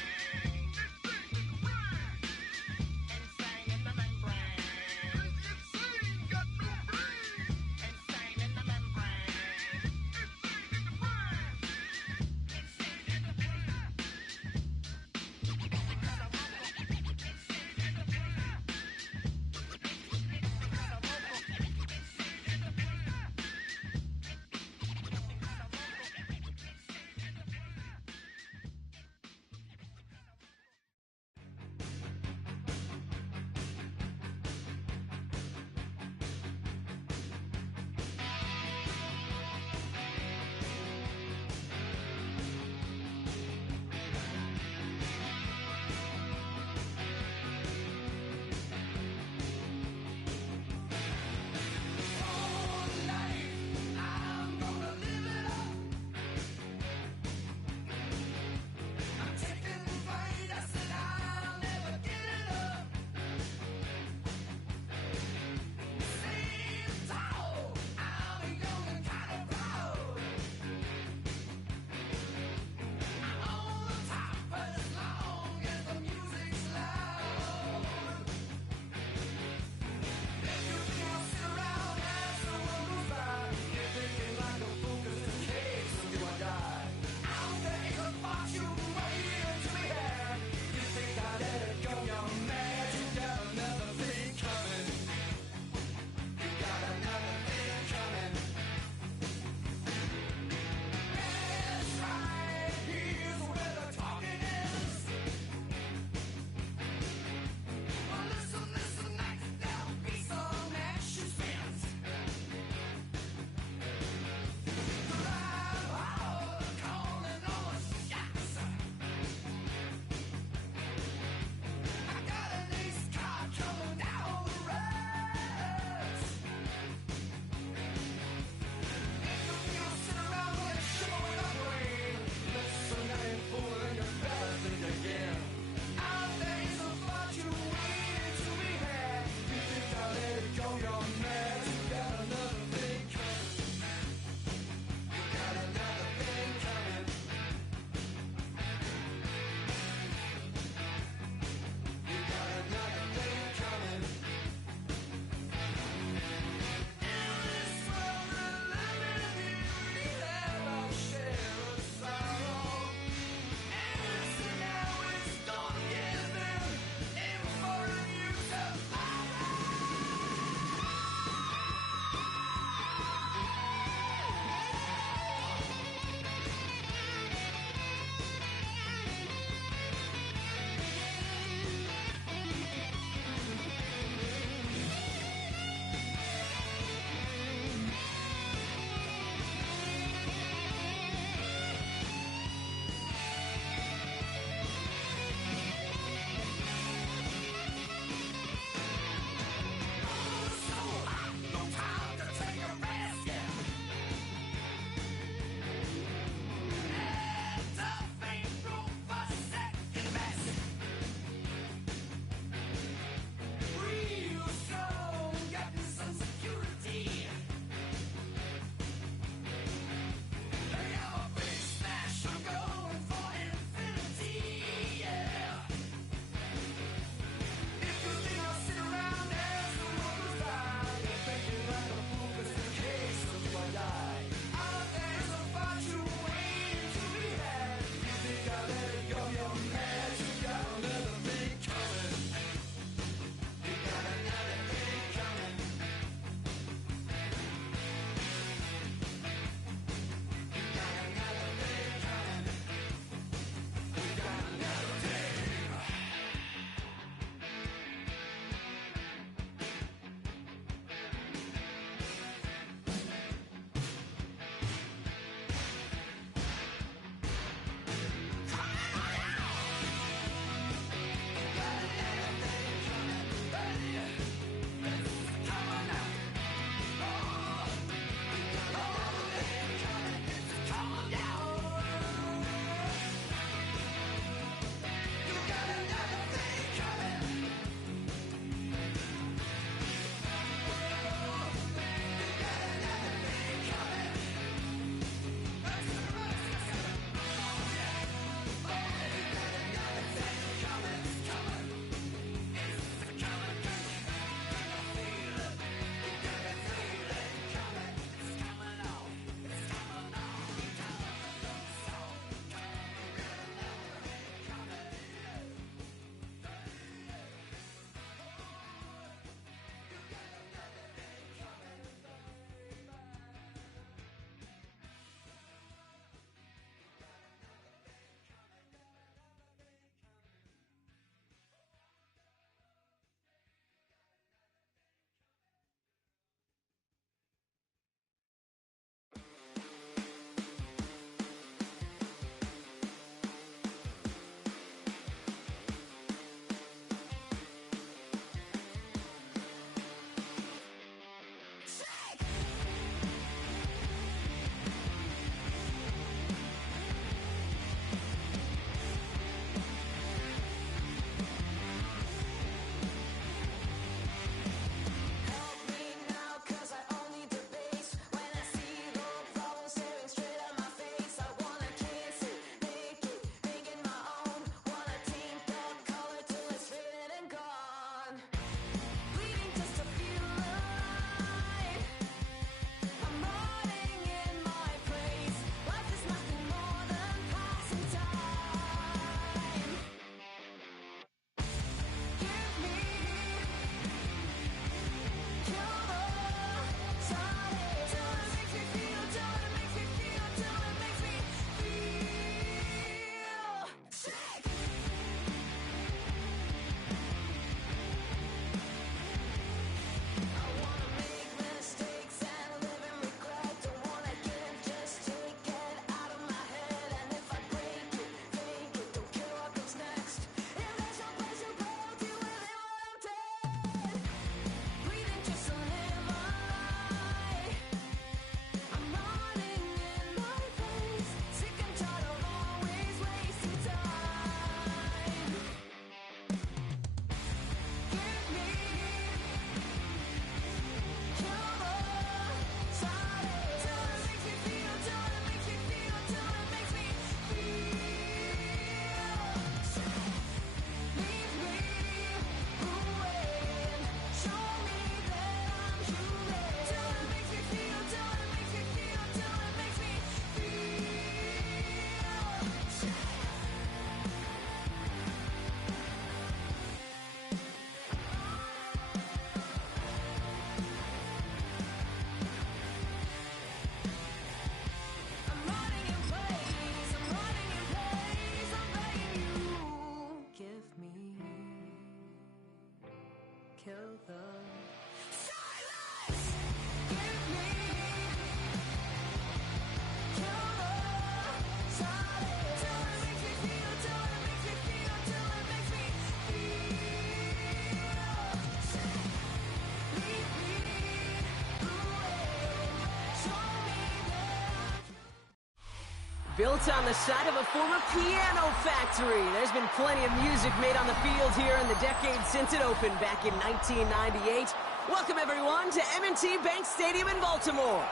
Built on the side of a former piano factory, there's been plenty of music made on the field here in the decade since it opened back in 1998. Welcome, everyone, to M&T Bank Stadium in Baltimore.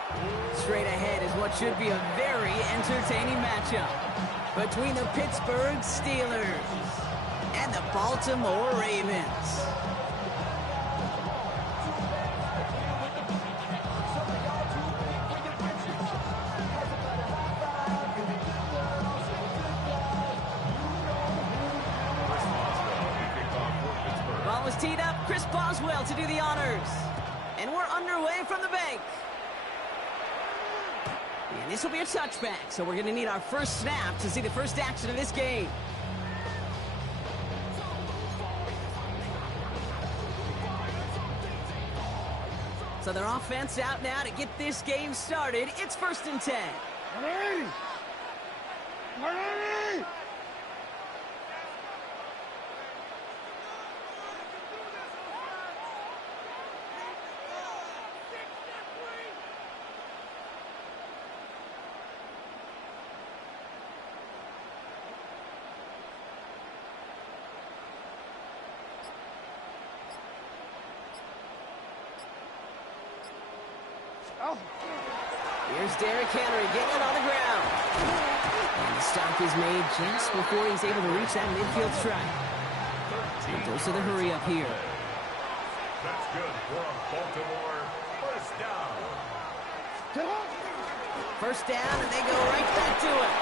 Straight ahead is what should be a very entertaining matchup between the Pittsburgh Steelers and the Baltimore Ravens. Teed up, Chris Boswell to do the honors. And we're underway from the bank. And this will be a touchback, so we're going to need our first snap to see the first action of this game. So their offense out now to get this game started. It's 1st and 10. Ready! Ready! Here's Derrick Henry getting it on the ground. And the stop is made just before he's able to reach that midfield strike. And goes to the hurry up here. That's good for a Baltimore first down. First down, and they go right back to it.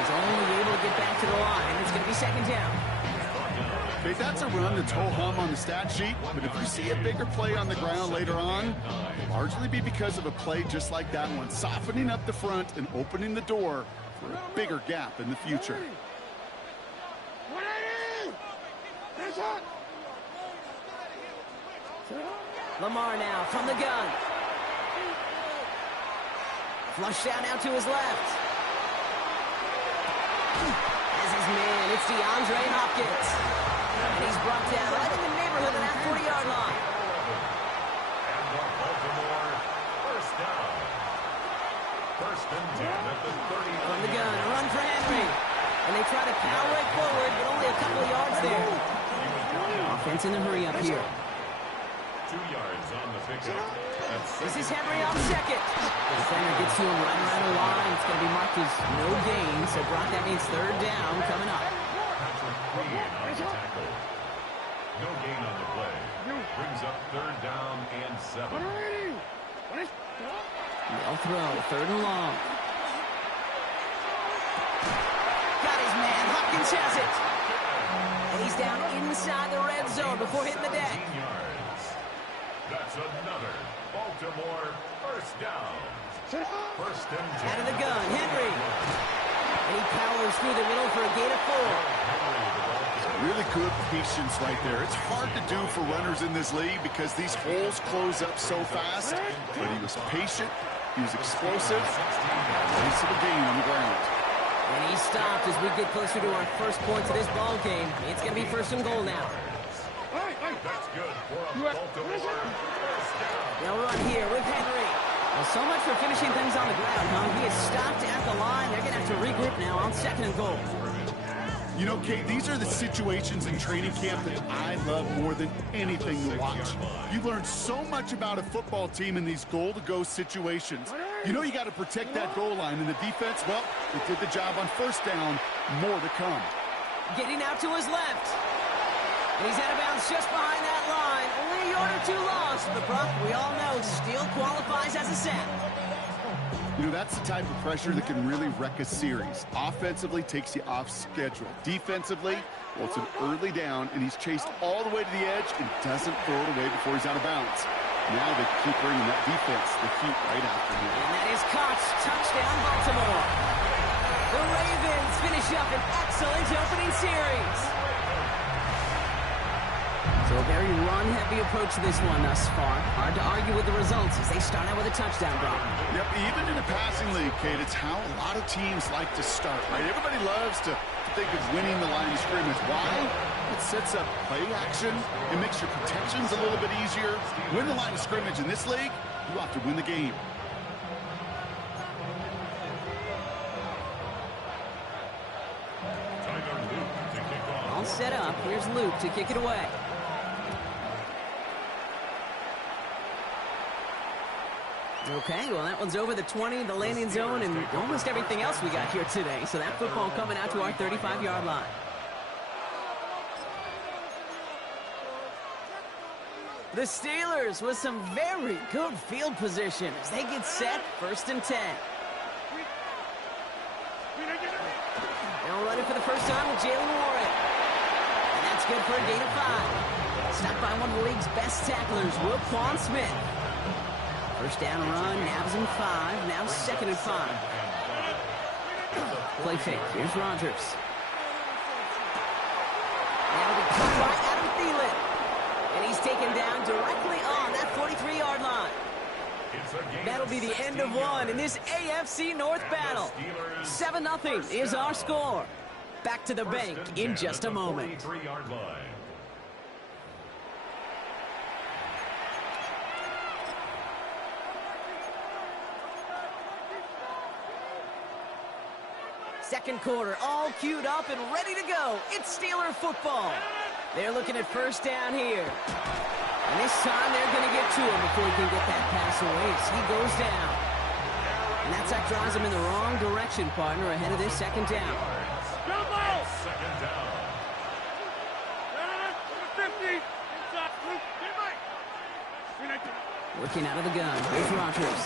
He's only able to get back to the line. It's going to be 2nd down. Okay, that's a run that's ho-hum on the stat sheet, but if you see a bigger play on the ground later on, it'll largely be because of a play just like that one, softening up the front and opening the door for a bigger gap in the future. Lamar now from the gun. Flush down out to his left. As his man, it's DeAndre Hopkins. And he's brought down right in the neighborhood of that 40-yard line. And the Baltimore first down. 1st and 10 at the 30. From the gun, a run for Henry. And they try to power it forward, but only a couple of yards there. Offense in the hurry up here. 2 yards on the pickup. This is Henry on second. The defender gets to him right around the line. It's going to be marked as no gain, so Brock, that means 3rd down coming up. Tackle. No gain on the play. Brings up 3rd down and 7. They'll throw, 3rd and long. Got his man, Hopkins has it. And he's down inside the red zone before hitting the deck. That's another Baltimore first down. 1st and 10. Out of the gun, Henry. And he powers through the middle for a gain of 4. Really good patience right there. It's hard to do for runners in this league because these holes close up so fast. But he was patient, he was explosive, nice little gain on the ground. And he stopped as we get closer to our first points of this ball game. It's going to be 1st and goal now. That's good for a Baltimore first down. They'll run here with Henry. Well, so much for finishing things on the ground, huh? He is stopped at the line. They're going to have to regroup now on 2nd and goal. You know, Kate, these are the situations in training camp that I love more than anything to watch. You learn so much about a football team in these goal-to-go situations. You know you got to protect that goal line, and the defense, well, they did the job on 1st down. More to come. Getting out to his left. And he's out of bounds just behind that line. Only a yard or 2 lost. But Brock, we all know, still qualifies as a sack. You know, that's the type of pressure that can really wreck a series. Offensively, takes you off schedule. Defensively, well, it's an early down, and he's chased all the way to the edge and doesn't throw it away before he's out of bounds. Now they keep bringing that defense to the feet right after him. And that is caught. Touchdown, Baltimore. The Ravens finish up an excellent opening series. So a very run-heavy approach to this one thus far. Hard to argue with the results as they start out with a touchdown, Brock. Yep, even in a passing league, Kate, it's how a lot of teams like to start, right? Everybody loves to think of winning the line of scrimmage. Why? It sets up play action. It makes your protections a little bit easier. Win the line of scrimmage in this league, you have to win the game. All set up. Here's Luke to kick it away. Okay, well, that one's over the 20, the landing zone, and almost everything else we got here today. So that football coming out to our 35-yard line. The Steelers with some very good field position as they get set, 1st and 10. Now running for the first time with Jalen Warren. And that's good for a gain of 5. Stopped by one of the league's best tacklers, Roquan Smith. First down run, nabs him 5, now 2nd and 5. Play fake, here's Rodgers. Now to be cut by Adam Thielen. And he's taken down directly on that 43-yard line. That'll be the end of one in this AFC North battle. 7-0 is our score. Back to the bank in just a moment. Second quarter, all queued up and ready to go. It's Steeler football. They're looking at first down here. And this time they're going to get to him before he can get that pass away as he goes down. And that sack drives him in the wrong direction, partner, ahead of this second down. Second down. Working out of the gun. Here's Rodgers.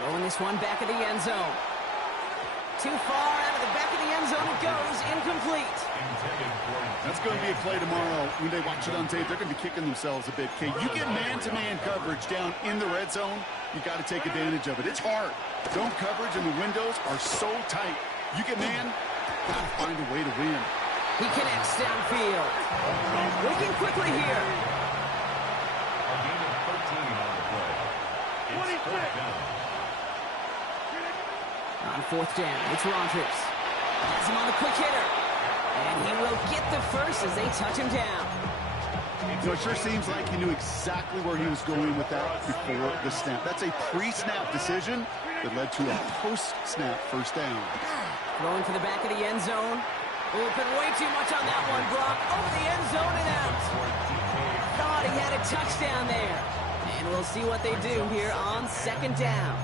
Throwing this one back of the end zone. Too far out of the back of the end zone it goes. Incomplete. That's going to be a play tomorrow. When they watch it on tape, they're going to be kicking themselves a bit, Kate. You get man-to-man coverage down in the red zone, you got to take advantage of it. It's hard. Zone coverage and the windows are so tight. You get man, got to find a way to win. He connects downfield. Working quickly here. A gain of 13 on the play. It's 4th down. On 4th down, it's Rodgers. Has him on the quick hitter. And he will get the first as they touch him down. So it sure seems like he knew exactly where he was going with that before the snap. That's a pre-snap decision that led to a post-snap first down. Throwing to the back of the end zone. Open way too much on that one, Brock. Over the end zone and out. Thought he had a touchdown there. And we'll see what they do here on 2nd down.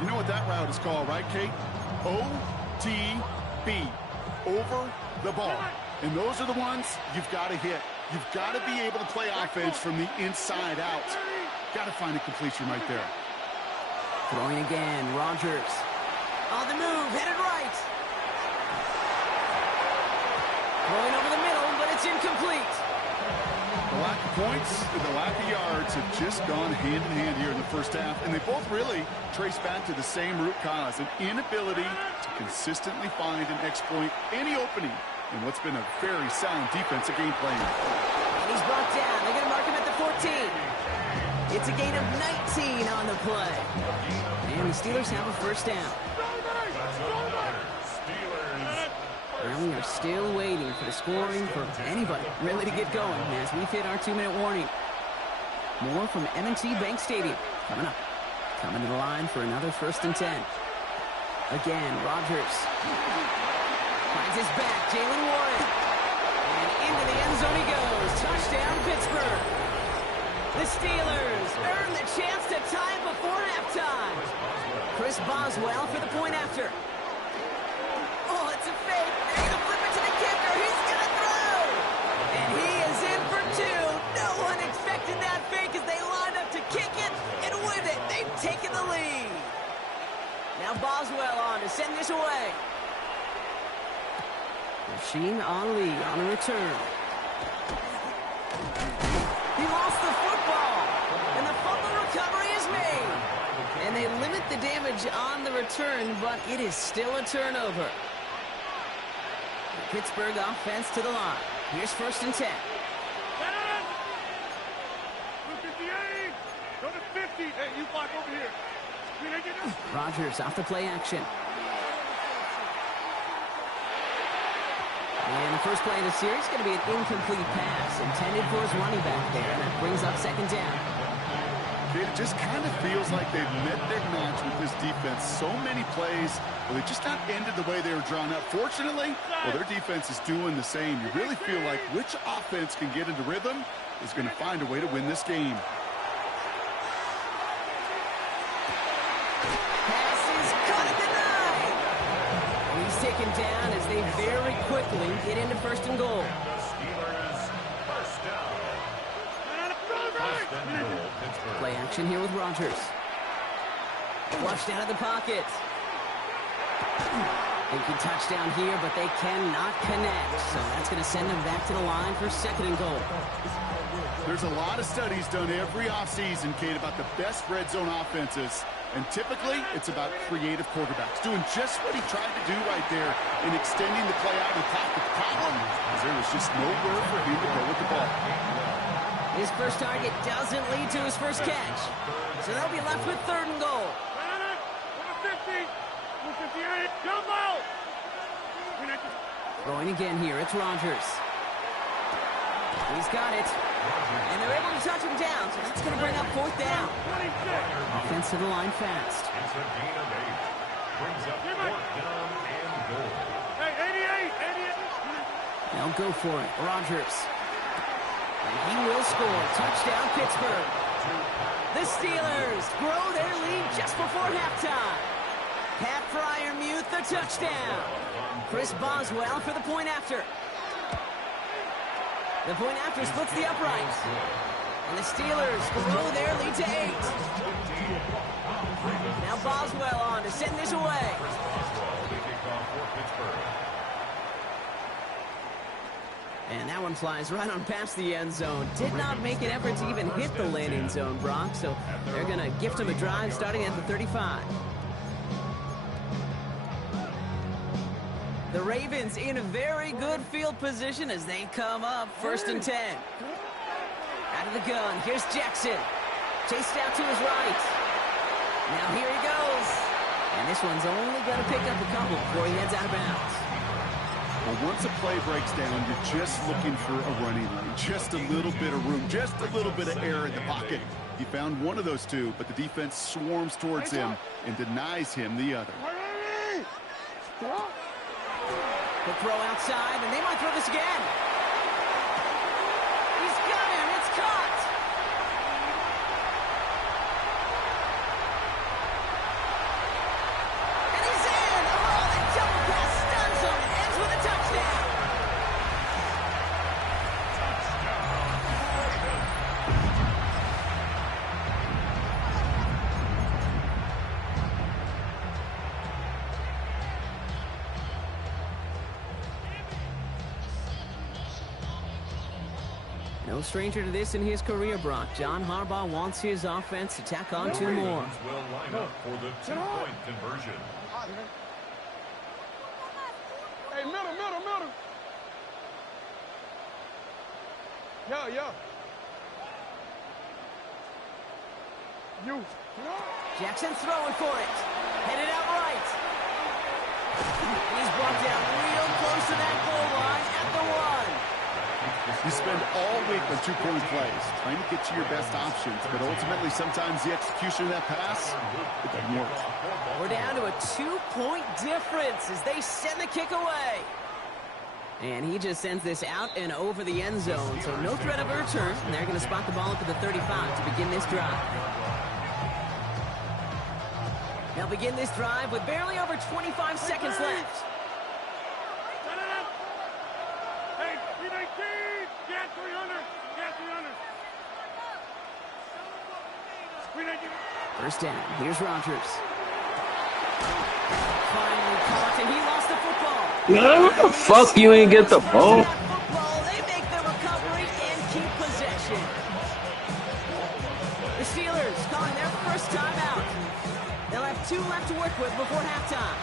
You know what that route is called, right, Kate? OTB. Over the ball. And those are the ones you've got to hit. You've got to be able to play offense from the inside out. Got to find a completion right there. Throwing again, Rodgers. On the move, headed right. Throwing over the middle, but it's incomplete. The lack of points and the lack of yards have just gone hand in hand here in the first half, and they both really trace back to the same root cause, an inability to consistently find and exploit any opening in what's been a very sound defensive game plan. And he's brought down. They're going to mark him at the 14. It's a gain of 19 on the play. And the Steelers have a first down. And we are still waiting for the scoring for anybody really to get going as we've hit our 2-minute warning. More from M&T Bank Stadium coming up. Coming to the line for another 1st and 10. Again, Rodgers finds his back, Jalen Warren. And into the end zone he goes. Touchdown, Pittsburgh. The Steelers earn the chance to tie it before halftime. Chris Boswell for the point after. Oh, it's a fake. They're going to flip it to the kicker. He's going to throw. And he is in for 2. No one expected that fake as they lined up to kick it. And with it, they've taken the lead. Now Boswell on to send this away. Rasheen Ali on a return. He lost the football. And the fumble recovery is made. And they limit the damage on the return, but it is still a turnover. The Pittsburgh offense to the line. Here's 1st and 10. 58. Go to 50. Hey, you block over here. Rodgers off the play action. And the first play of the series is going to be an incomplete pass intended for his running back there, and that brings up second down. It just kind of feels like they've met their match with this defense. So many plays, well, they just not ended the way they were drawn up. Fortunately, well, their defense is doing the same. You really feel like which offense can get into rhythm is going to find a way to win this game. Pass is cut at the 9. He's taken down as they very quickly get into first and goal. Play action here with Rodgers. Flushed out of the pocket. Thinking touchdown here, but they cannot connect. So that's going to send them back to the line for second and goal. There's a lot of studies done every offseason, Kate, about the best red zone offenses. And typically, it's about creative quarterbacks doing just what he tried to do right there in extending the play out of the pocket. The problem is there was just nowhere for him to go with the ball. His first target doesn't lead to his first catch. So they'll be left with third and goal. 50. 58. Jumbo. Throwing again here, it's Rodgers. He's got it. And they're able to touch him down, so that's going to bring up fourth down. Offense to the line fast. It's a gain of 8. Brings up fourth down and goal. Hey, 88. They'll go for it. Rodgers. And he will score. Touchdown, Pittsburgh. The Steelers grow their lead just before halftime. Pat Fryermuth, the touchdown. Chris Boswell for the point after. The point after splits the uprights. And the Steelers grow their lead to 8. Now Boswell on to send this away. And that one flies right on past the end zone. Did not make an effort to even hit the landing zone, Brock. So they're going to gift him a drive starting at the 35. The Ravens in a very good field position as they come up first and 10. Out of the gun, here's Jackson. Chased out to his right. Now here he goes. And this one's only going to pick up a couple before he heads out of bounds. Well, once a play breaks down, you're just looking for a running lane. Just a little bit of room, just a little bit of air in the pocket. He found one of those two, but the defense swarms towards him and denies him the other. The throw outside, and they might throw this again. He's got him. It's caught. And he's in. Oh, the double pass stuns him and ends with a touchdown. No stranger to this in his career, Brock. John Harbaugh wants his offense to tack on 2 more. Will line up for the 2-point conversion. Hey, middle. Yeah. You. Jackson throwing for it. Headed out right. He's brought down real close to that goal line at the 1. You spend all week on 2-point plays, trying to get to your best options, but ultimately sometimes the execution of that pass, it doesn't work. We're down to a 2-point difference as they send the kick away. And he just sends this out and over the end zone, so no threat of a return. And they're going to spot the ball up at the 35 to begin this drive. They'll begin this drive with barely over 25 seconds left. Hey, 319. Get 300. Get 300. First down. Here's Rodgers. Finally caught, and he lost the football. What the fuck? You ain't get the ball? They make the recovery and keep possession. The Steelers calling their first timeout. They'll have 2 left to work with before halftime.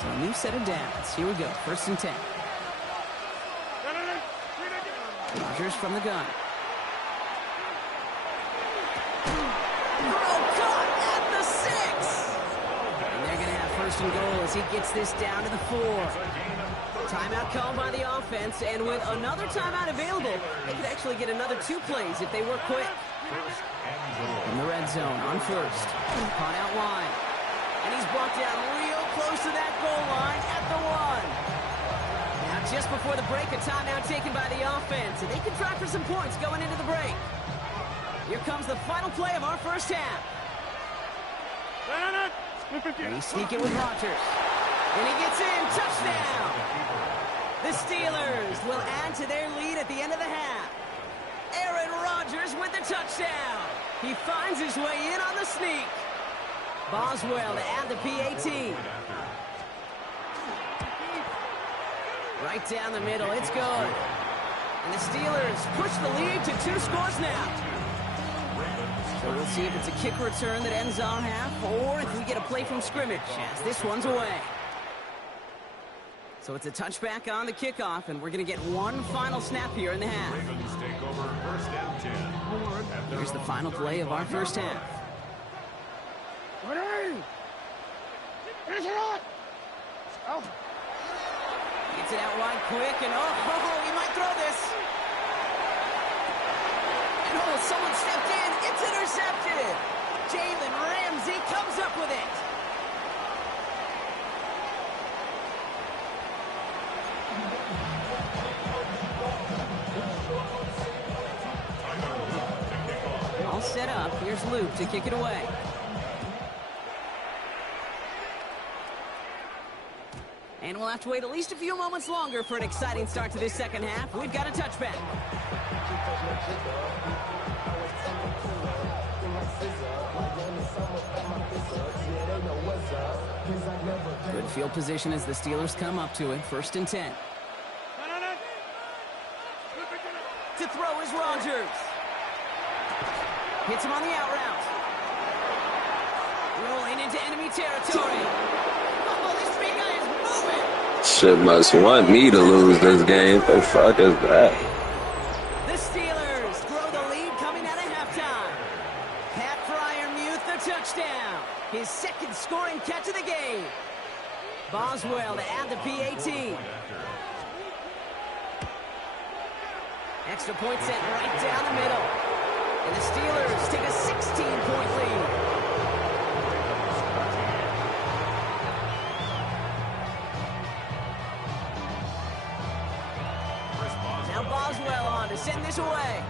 So a new set of downs. Here we go. First and 10. Rodgers from the gun. first and goal as he gets this down to the 4. Timeout called by the offense, and with another timeout available, they could actually get another 2 plays if they work quick. In the red zone on first. Caught out wide. And he's brought down real close to that goal line at the 1. Now just before the break, a timeout taken by the offense, and they can try for some points going into the break. Here comes the final play of our first half. And he's sneaking with Rodgers. And he gets in. Touchdown. The Steelers will add to their lead at the end of the half. Aaron Rodgers with the touchdown. He finds his way in on the sneak. Boswell to add the P18. Right down the middle. It's good. And the Steelers push the lead to 2 scores now. So we'll see if it's a kick return that ends our half, or if we get a play from scrimmage, as this one's away. So it's a touchback on the kickoff, and we're going to get one final snap here in the half. Here's the final play of our first half. Gets it out wide quick, and he might throw this. And someone stepped in. It's intercepted. Jalen Ramsey comes up with it. All set up. Here's Luke to kick it away. And we'll have to wait at least a few moments longer for an exciting start to this second half. We've got a touchback. Good field position as the Steelers come up to it. 1st and 10. To throw is Rodgers. Hits him on the out route. Rolling into enemy territory. This big guy is moving. Shit must want me to lose this game. The fuck is that? The Steelers grow the lead coming out of halftime. Pat Freiermuth the touchdown. His 2nd scoring catch of the game. Boswell to add the P18. Extra point set right down the middle. And the Steelers take a 16-point lead. Now Boswell on to send this away.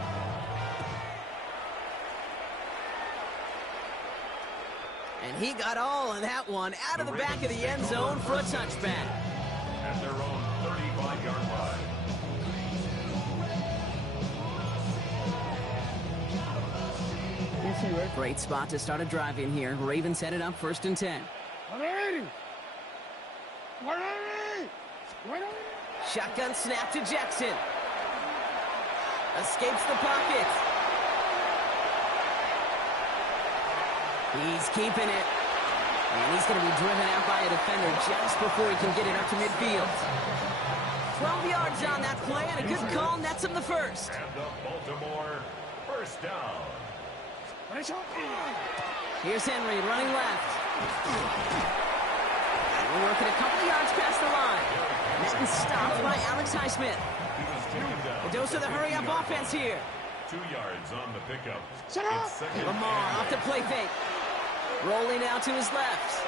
And he got all of that one out of the back of the end zone for a touchback. At their own 35-yard line. Great spot to start a drive in here. Ravens headed up 1st and 10. Shotgun snap to Jackson. Escapes the pocket. He's keeping it. And he's going to be driven out by a defender just before he can get it up to midfield. 12 yards on that play, and a good call nets him the 1st. And the Baltimore 1st down. Here's Henry running left. And we're working a couple of yards past the line. Madden stopped by Alex Highsmith. A dose of the hurry-up offense here. 2 yards on the pickup. Lamar off the play fake. Rolling out to his left.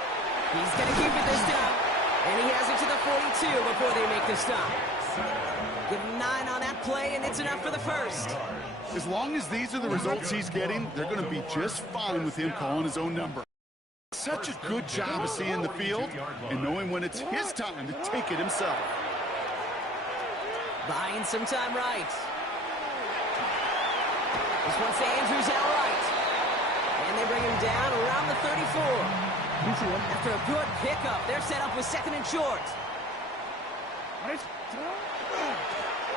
He's going to keep it this time. And he has it to the 42 before they make the stop. Give him 9 on that play, and it's enough for the 1st. As long as these are the results he's getting, they're going to be just fine with him calling his own number. Such a good job of seeing the field and knowing when it's his time to take it himself. Buying some time right. This one's to Andrews out right. And they bring him down around the 34. After a good pickup, they're set up with 2nd and short.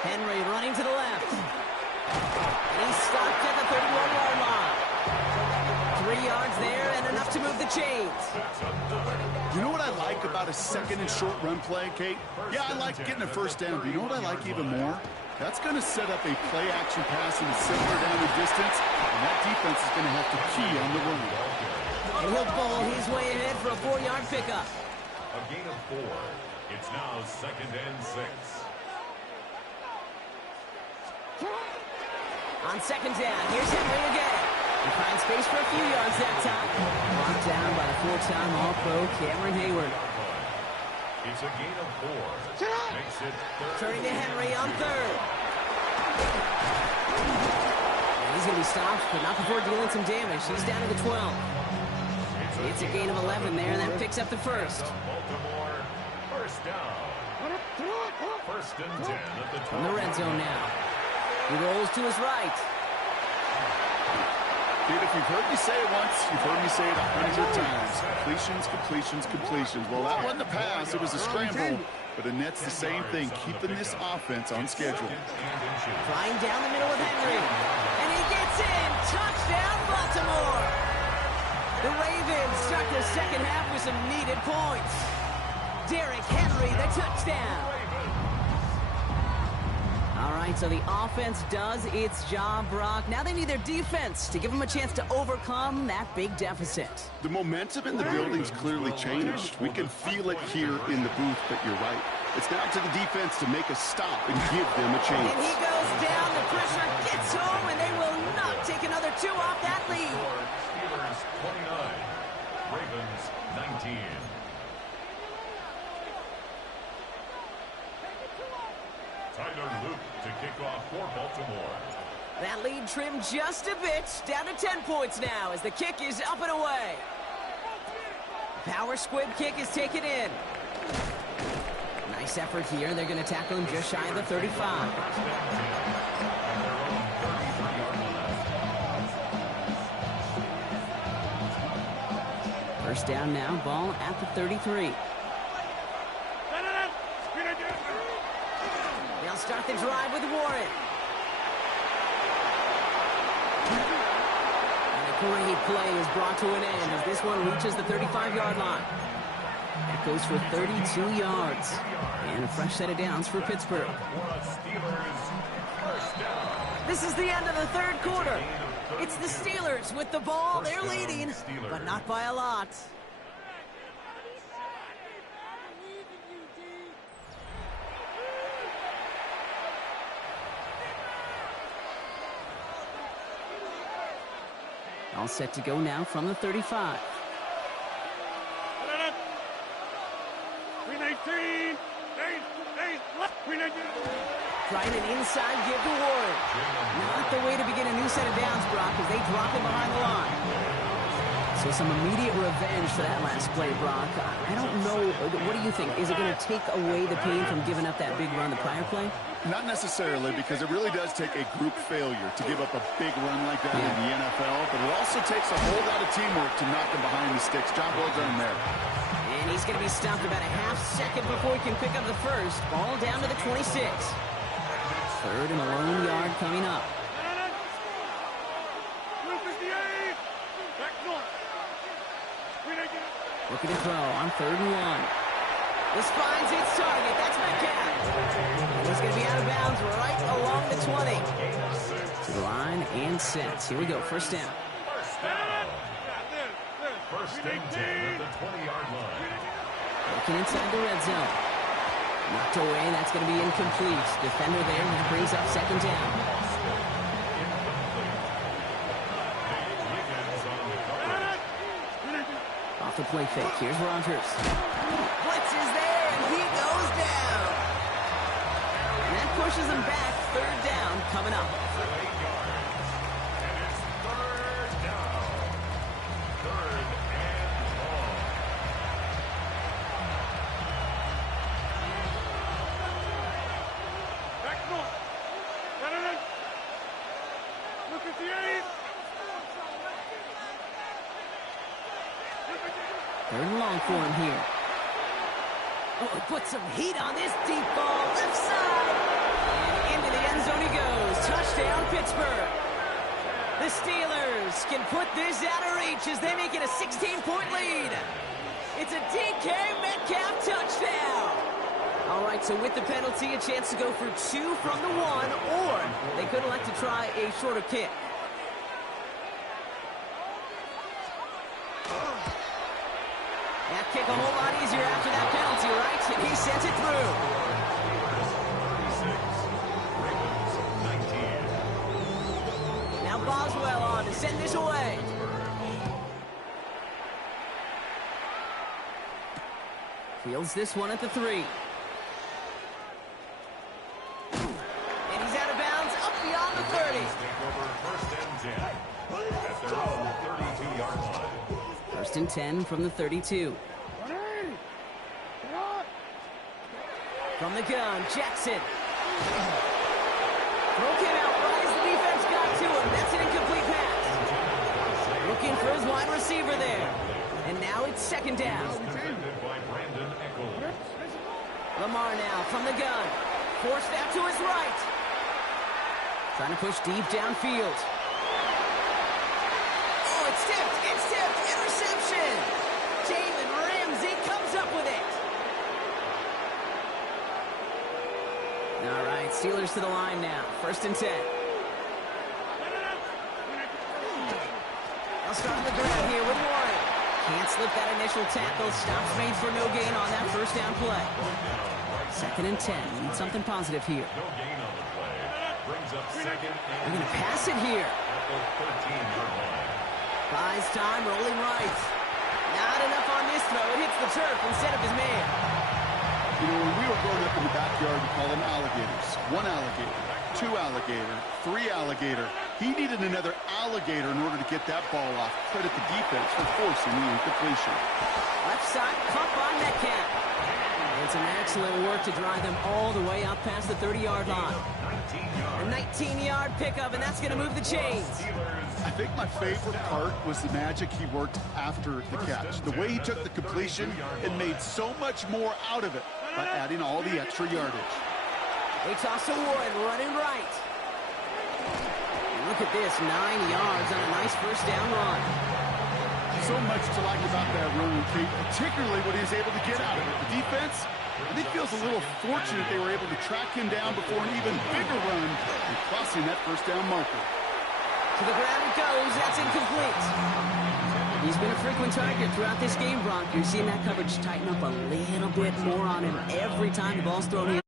Henry running to the left. And he's stopped at the 31-yard line. 3 yards there and enough to move the chains. You know what I like about a 2nd and short run play, Kate? Yeah, I like getting a 1st down, but you know what I like even more? That's going to set up a play-action pass and similar down the distance, and that defense is going to have to key on the run. And he'll bowl his way ahead for a 4-yard pickup. A gain of 4. It's now 2nd and 6. On 2nd down, here's Henry again. He finds space for a few yards that time. Blocked down by the 4-time All-Pro Cameron Hayward. It's a gain of 4. Makes it 3rd. Turning to Henry on 3rd. And he's going to be stopped, but not before dealing some damage. He's down to the 12. It's a gain of 11 there, and that picks up the 1st. Baltimore, 1st down. 1st and 10 at the 12. From the red zone now. He rolls to his right. Kid, if you've heard me say it once, you've heard me say it 100 times. Completions, completions, completions. Well, that wasn't a pass. It was a scramble. But Annette's the same thing, keeping this offense on schedule. Flying down the middle with Henry. And he gets in. Touchdown, Baltimore. The Ravens start the second half with some needed points. Derrick Henry, the touchdown. All right, so the offense does its job, Brock. Now they need their defense to give them a chance to overcome that big deficit. The momentum in the building's clearly changed. We can feel it here in the booth, but you're right. It's down to the defense to make a stop and give them a chance. And he goes down, the pressure gets home, and they will not take another 2 off that lead. Steelers 29, Ravens 19. Tyler Luke to kick off for Baltimore. That lead trimmed just a bit, down to 10 points now as the kick is up and away. Power squib kick is taken in. Nice effort here. They're going to tackle him just shy of the 35. First down now, ball at the 33. They'll start the drive with Warren. And a great play is brought to an end as this one reaches the 35-yard line. It goes for 32 yards. And a fresh set of downs for Pittsburgh. This is the end of the 3rd quarter. It's the Steelers with the ball. They're leading, but not by a lot. All set to go now from the 35. Trying an inside give to Warren. Not the way to begin a new set of downs, Brock, as they drop him behind the line. So some immediate revenge for that last play, Brock. I don't know. What do you think? Is it going to take away the pain from giving up that big run the prior play? Not necessarily, because it really does take a group failure to give up a big run like that in the NFL, but it also takes a whole lot of teamwork to knock them behind the sticks. Job well done there. And he's going to be stopped about a half second before he can pick up the first. Ball down to the 26. 3rd and a lone yard coming up. Looking to throw on 3rd and 1. This finds its target. That's Metcalf. He's going to be out of bounds right along the 20. To the line and set. Here we go. First down. First and 10 at the 20-yard line. Looking inside the red zone. Knocked away. That's going to be incomplete. Defender there. That brings up 2nd down. Off the play fake. Here's Rodgers. Blitz is there, and he goes down. And that pushes him back. 3rd down coming up. Third and long for him here. Oh, put some heat on this deep ball. Left side. And into the end zone he goes. Touchdown, Pittsburgh. The Steelers can put this out of reach as they make it a 16-point lead. It's a DK Metcalf touchdown. All right, so with the penalty, a chance to go for 2 from the 1, or they could elect to try a shorter kick. That kick a whole lot easier after that penalty, right? And he sends it through. 36, Ravens 19. Now Boswell on to send this away. Fields this one at the 3. And he's out of bounds, up beyond the 30. First and 10 at their own 32-yard line. First and 10 from the 32. From the gun, Jackson. Throw came out right as the defense got to him. That's an incomplete pass. Looking for his wide receiver there. And now it's second down. Lamar now from the gun. Force that to his right. Trying to push deep downfield. Oh, it's tipped. It's tipped. Interception. Jalen Ramsey comes up with it. All right, Steelers to the line now. First and 10. I'll start on the ground here with Warren. Can't slip that initial tackle. Stops made for no gain on that first down play. Second and 10. Need something positive here. No gain on the play. Brings up second and We're going to pass it here. at the 13-yard line. Buys time, rolling right. Not enough on this throw. It hits the turf instead of his man. You know, when we were growing up in the backyard, we call them alligators. 1 alligator, 2 alligator, 3 alligator. He needed another alligator in order to get that ball off. Credit the defense for forcing the incompletion. Left side, caught by Metcalf. And some excellent work to drive them all the way up past the 30-yard line. A 19-yard pickup, and that's going to move the chains. I think my favorite part was the magic he worked after the catch. The way he took the completion and made so much more out of it by adding all the extra yardage. They toss to Warren, running right. And look at this, 9 yards on a nice first down run. So much to like about that run, Kate, particularly what he was able to get out of it. The defense, I think, feels a little fortunate they were able to track him down before an even bigger run and crossing that first down marker. To the ground it goes. That's incomplete. He's been a frequent target throughout this game, Bronk. You're seeing that coverage tighten up a little bit more on him every time the ball's thrown in.